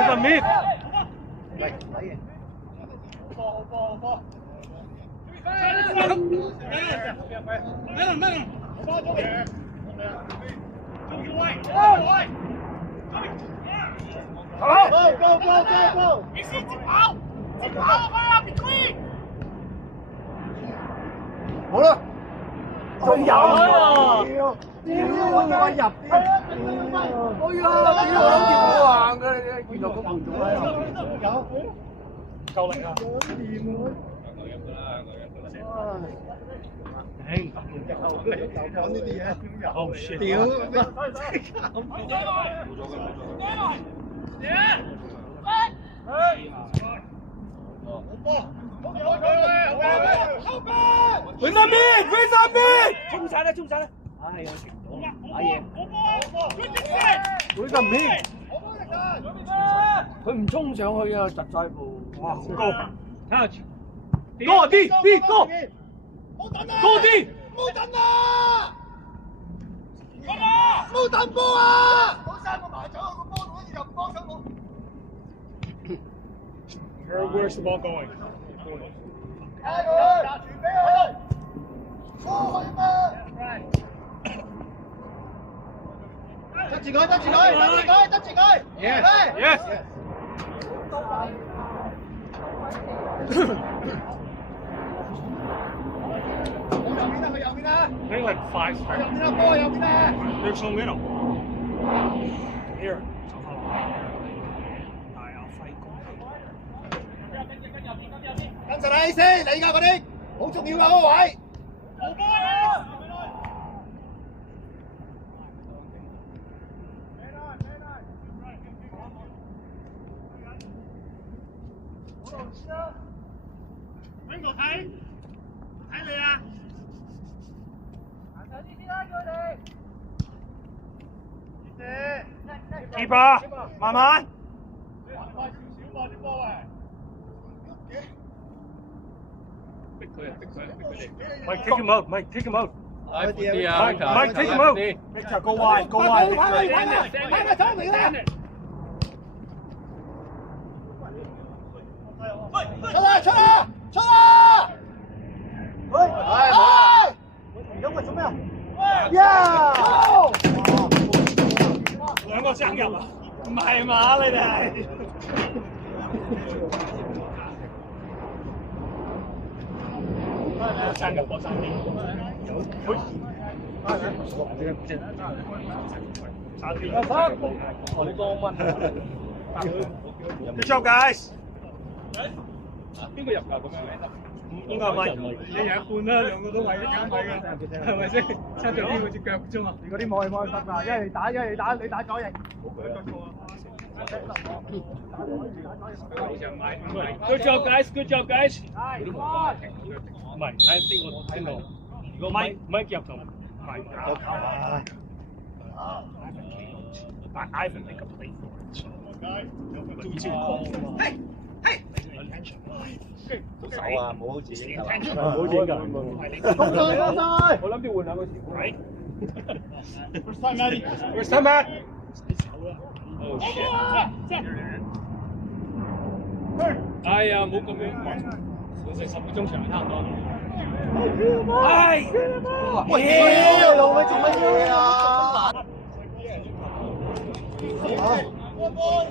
個面。嚟睇嘅。好波！Go！你先接跑啊！別追！好啦。佢有啊！屌，我入啲。哎呀，屌，我諗住好硬嘅，原來個門仲喺後邊。夠力啊！講呢啲嘢。Oh shit！ 屌！佢身邊，衝晒啦！唉，有停咗，打嘢。佢就唔偏，佢唔衝上去啊，窒晒步。哇，好高 ！Touch！ 多啲，多啲！冇等啊！冇等波啊！冇三個埋走個波度，又唔幫手我。Where's the ball going? 傳俾佢。波去咩？執住佢！Yes. 去右邊啊！ I think like 5 右 seconds. 邊啊！波右邊啊！ There's no middle. Here. 大有輝功。跟實你先，你而家嗰啲好重要㗎嗰個位。冇波啊！邊個睇你啊！行啲先啦，佢哋。Keeper，慢慢。快少少嘛啲波喂。逼佢哋。Mike, take him out. Mike, take him out. 快啲啊 Mike, take him out. Victor, go wide, go wide. 兩個爭入啊！唔係嘛，你哋係。爭入波爭啲。Good job, guys. 邊個入㗎咁樣？應該係咪？一人一半啦，兩個都位一間位嘅，係咪先？差咗啲好似腳啫嘛。嗰啲冇去得㗎，一係你打，你打左翼。Good job, guys. Good job, guys. 唔係睇邊個？如果咪入就唔係搞。But Ivan make a play for it. 手啊，冇好自己㗎。冇錢㗎。我諗住換兩個前鋒。First time, Matt. First time, Matt. Oh shit. 哎呀，冇咁樣，成10個鐘長差唔多。唉，喂，老味做乜嘢啊？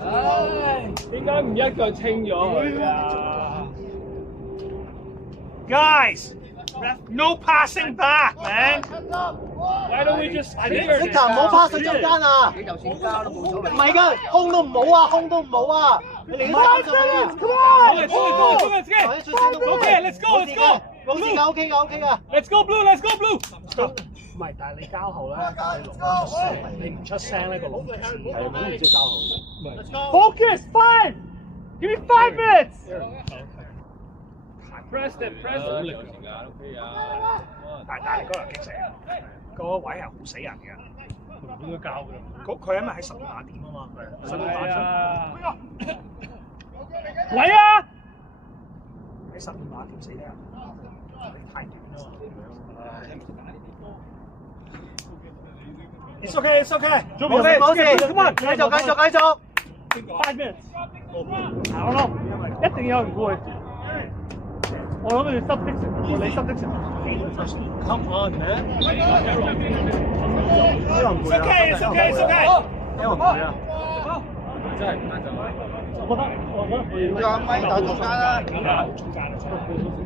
唉，點解唔一腳清咗佢啊 Guys, no passing back, man. Why don't we just clear? Victor 唔好 pass 到中間啊！唔係㗎，空都唔好啊，空都唔好啊！你嚟都打上去啊 Okay, let's go. 冇事㗎 ，OK 㗎，OK 㗎。Let's go blue. 唔係，但係你交後咧，你唔出聲咧個龍係唔知交後。Focus. 5. Give me 5 minutes. Press it. 但係你嗰人激死啊！嗰個位係好死人嘅，唔應該交嘅。佢因為喺12碼點啊嘛，12碼出。嚟啊！喺12碼點死得人，太短啦。It's okay. 冇事 ，Come on，繼續。5 minutes。我諗一定有人過去。我諗你subdiction，你 subdiction。Come on, man。It's okay。因為唔會啊。真係唔得就。叫阿咪打中間啦，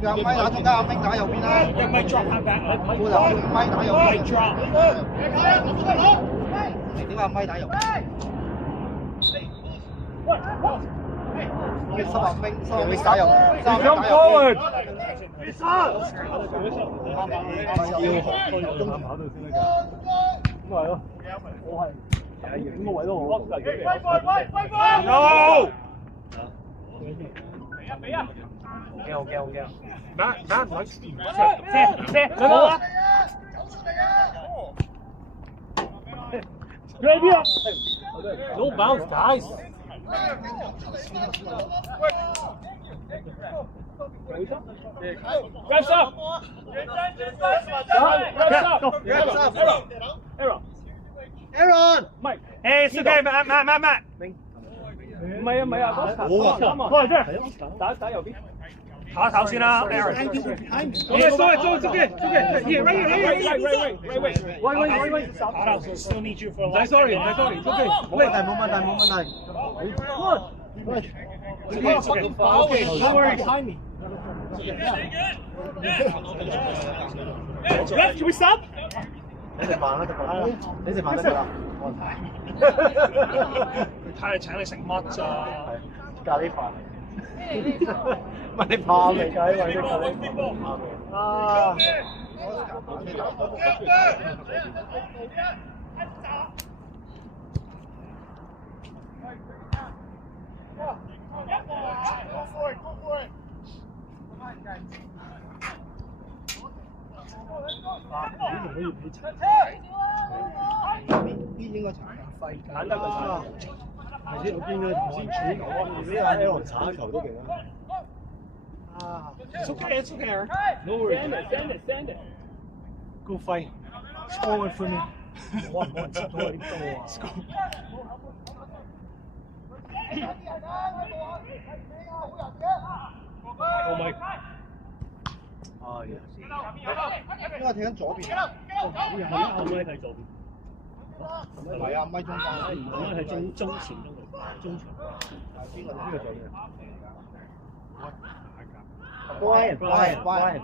叫阿咪打中間，阿明打右邊啦。一咪 drop 下 back，冇理由阿咪打右邊。點解阿咪打右邊？收阿明打右，收阿明打右邊。要學中間跑到先得㗎。咁咪係咯，我係點個位都好。No。俾啊！好驚。打唔係射，好啊！ No bounce, guys. Reps up. Aaron， Mike. Hey, it's okay, Matt. 唔係啊，過嚟啫，打右邊。唞一唞先啦 ，Aaron。Okay, it's okay. Here, right. Wait. Still need you for a I'm sorry. It's okay. 冇問題。Okay, don't worry. Ref, can we stop? 你食飯啦，得㗎啦。睇你請你食乜咋？咖喱飯。問你怕未㗎？呢位啲咖喱飯啊！邊應該查費簡單嘅查，係先邊嘅唔先傳我，呢個 L 查球都勁啊！啊！ It's okay, it's okay, Aaron. No worries. Send it. Go fight. Score it for me. Let's go. Oh my.哦，因為睇緊左邊。阿威喺左邊。唔係啊，咪中間。阿威係中前中場。邊個左邊？Brian。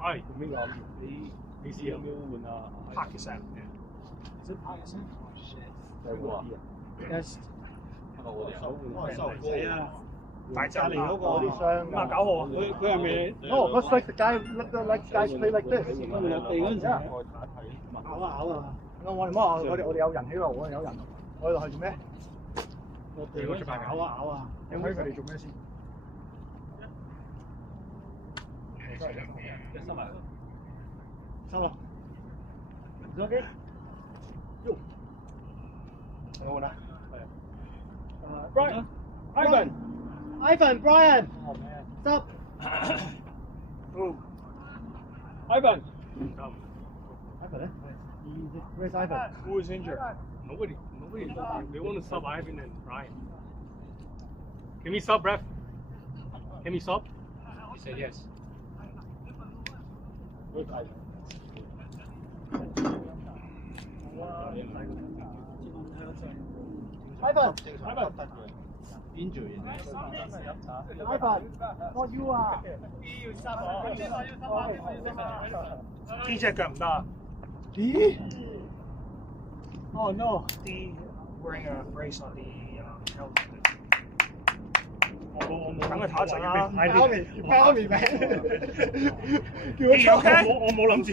係咁樣講，你試有冇換啊Pakistan。Is it Pakistan? Yes。係啊，大扎嚟嗰個59號啊，佢係咪？ Oh, looks like the guy guys play like this。入地嗰陣時，咬啊！我哋有人喺度，我哋有人，我哋落去做咩？落地嗰陣咬啊！有睇佢哋做咩先？收啦。OK。喲。好啦。Brian. Brian. Stop. Ivan. Ivan, where's Ivan? Who is injured? Nobody. They want to stop Ivan and Brian. Can we stop, ref? Can we stop? He said yes. Where's Ivan? Ivan. Injury. Ivan, not you 啊！呢隻腳唔得啊！咦 Oh no, wearing a brace on the helmet. 我等佢唞一陣啦。包面名，叫佢我冇諗住，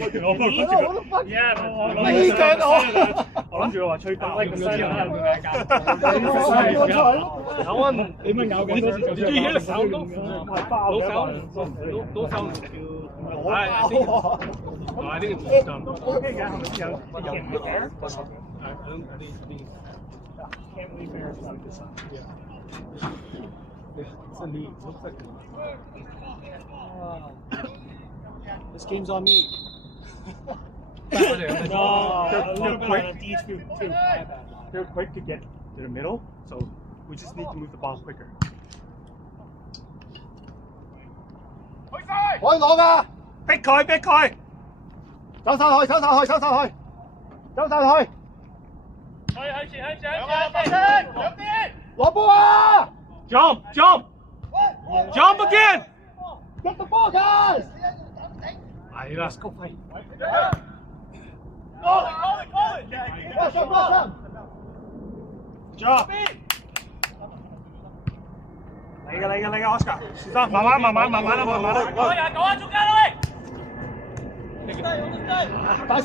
我諗住我話吹爆咁樣啦。咬啊！你咪咬緊嗰時，你喺度手都手I think it's done. OK 嘅，係咪先有bear? Can't believe bears like this. It's a knee. Looks like This game's on me. they're quick. D2. They're quick to get to the middle, so we just need to move the ball quicker. 可以攞㗎，逼佢！走晒去，攞波啊 Jump again!！Get the ball, guys！ 係啦，高飛。Job！ 嚟㗎 ，Oscar， 小心，慢慢啦。帶上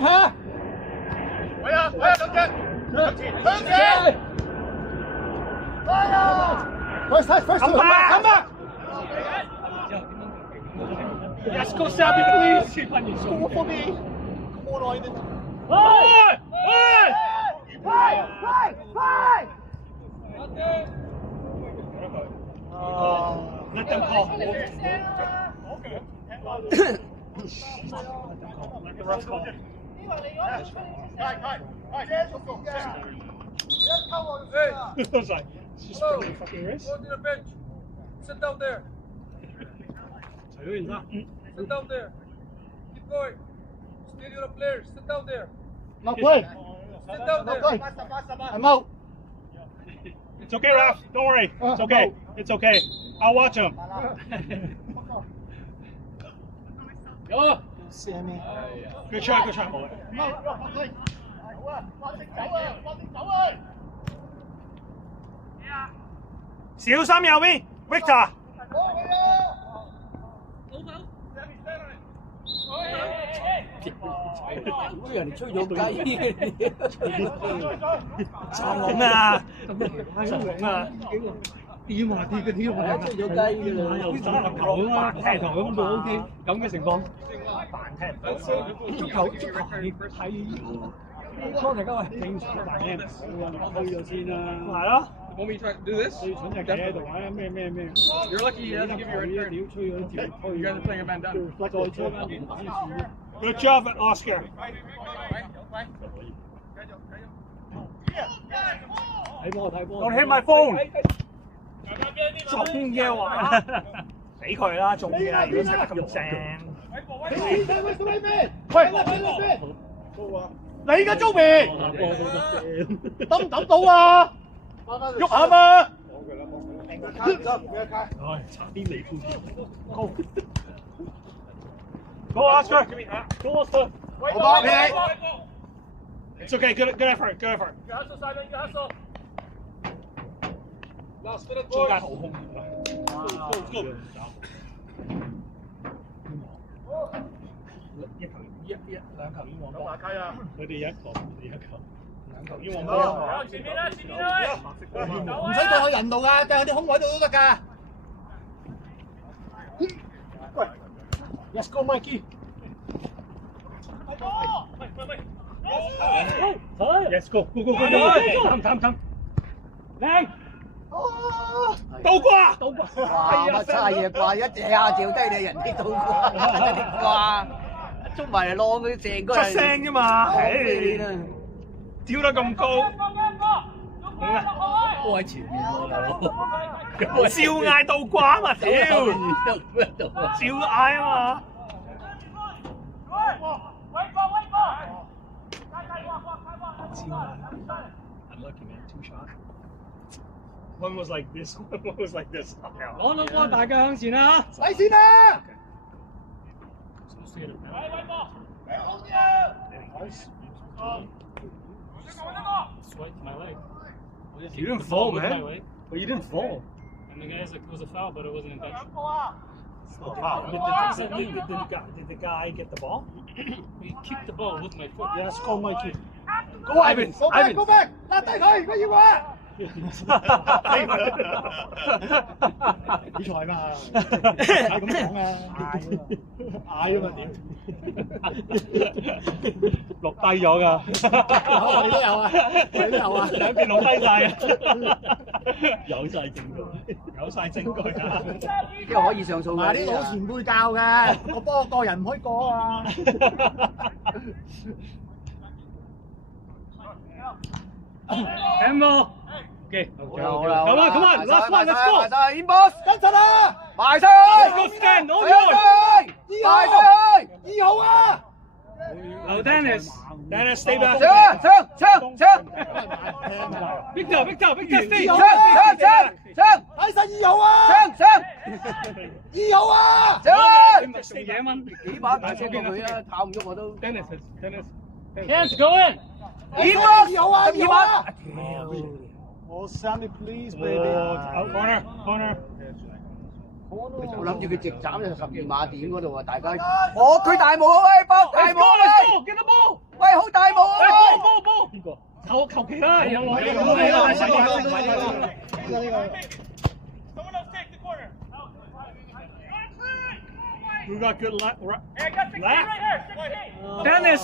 去啊！喂啊，向前！First Come back! Yes, go Sabby, please! Score for me! Come on, Ivan! Play! Let them call. Let the refs call. It's like, just bring the fucking wrist. Go to the bench. Sit down there. Ayun na. Sit down there. Keep going. Still you're a player. Sit down there. Not play! Sit down there. I'm out! It's okay, Raf. Don't worry. It's okay. It's okay. I'll watch him. Go! Sammy. Good try.小心右邊 ，Victor。人哋吹咗雞嘅，就咁啊！點啊？吹咗雞㗎啦！又打籃球咁啊，踢球咁都 OK， 咁嘅情況。足球係多謝各位，正常大聲，推咗先啦。係咯。 Want me to try to do this? 最蠢就企喺度玩咩。 You're lucky he doesn't give you a return. 屌吹咗條推。 You guys are playing a man down. 再吹翻完打次。 Good job, Oscar. 睇波睇波。 Don't hit my phone. 中嘅話，俾佢啦，中嘅啦，如果食得咁正。喂，你嘅租未？抌唔抌到啊？喐下嘛！差啲離譜添。 Go Oscar! Go Oscar! 我幫你。 It's okay. Good effort. Good effort. You hustle, Simon. You hustle. Last minute, 中 boys. 間好空，Go！ 兩球冤枉波。馬溪啊！佢哋一球，兩球冤枉好，前面啦，前面啦。唔使過去人度㗎，掟喺啲空位度都得㗎。喂 ，Let's go, Mikey！ Yes, go! Come! 靚！倒掛！哇！乜差嘢掛，一下掉低你人哋倒掛，真係掛，捉埋嚟攞佢成個人。出聲啫嘛！跳得咁高，波喺前面喎，大佬。照嗌倒掛嘛！屌，照嗌啊嘛！ Unlucky man, 2 shot. One was like this. One was like this. 攞到波，大家向前啦！洗線啦！ Swiped my leg. You didn't fall, With my man. leg. But you didn't fall. And the guy's like, it was a foul, but it wasn't intentional. Wow. Did the guy get the ball? He kicked the ball with my foot. Let's go, Mikey! Go, Ivan! Ivan! Go back！ 拉低佢，乜要啊？ 比賽嘛，係咁講啊，嗌啊嘛屌，錄低咗㗎，我哋都有啊，我哋都有啊，兩邊錄低晒啊，有晒證據，有晒證據啊，呢個可以上訴㗎。啲老前輩教嘅，個波個人唔可以過啊。 Emma. Okay. Come on, last one, let's go. 埋晒 inbox， 跟實啊！埋晒去， Let's go stand, no 上去，埋晒去， 2號啊！ No, Dennis, stay back. 搶 Victor, stay. 搶，睇實2號啊！搶 2號啊！ Stay野蚊。幾把大車過佢啊，跑唔喐我都。 Dennis. Hands go in. inbox 2號啊！2號啊！ 我 Sammy please baby， Out corner. 我諗住佢直斬就12碼點嗰度啊，大家。哦，佢大霧啊喂，博大 Let's 霧 go, 啊 let's 喂， go. Get the ball. 喂好大霧啊喂。 Ball. 邊個？求其啦，有來有 Someone else take the corner. We got good left. Hey, I got 16 right here. 16. Dennis,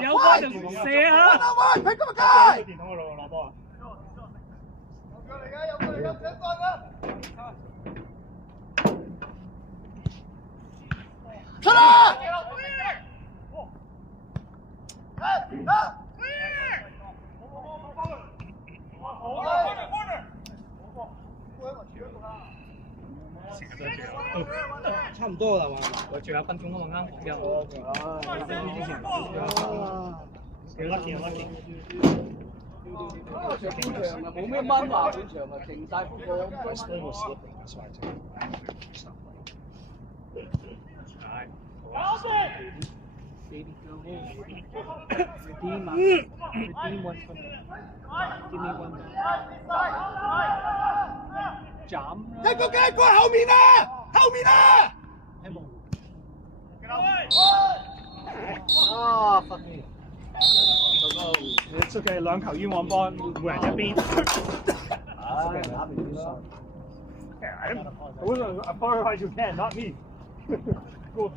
有波就射啊！ 喂，佢今日街！ 電筒嗰度攞波啊！ 出啦！ 差唔多啦嘛，我仲有1分鐘啊嘛，啱講有。幾 lucky。 全場啊冇咩蚊話，全場啊靜晒風波。 Baby go home. Redeem one for me. Give me one. 斬一個街過後面啊！後面啊！ 啊 fuck me！ It's okay， 兩球冤枉波，每人一邊。I wasn't as far as you can, not me. 我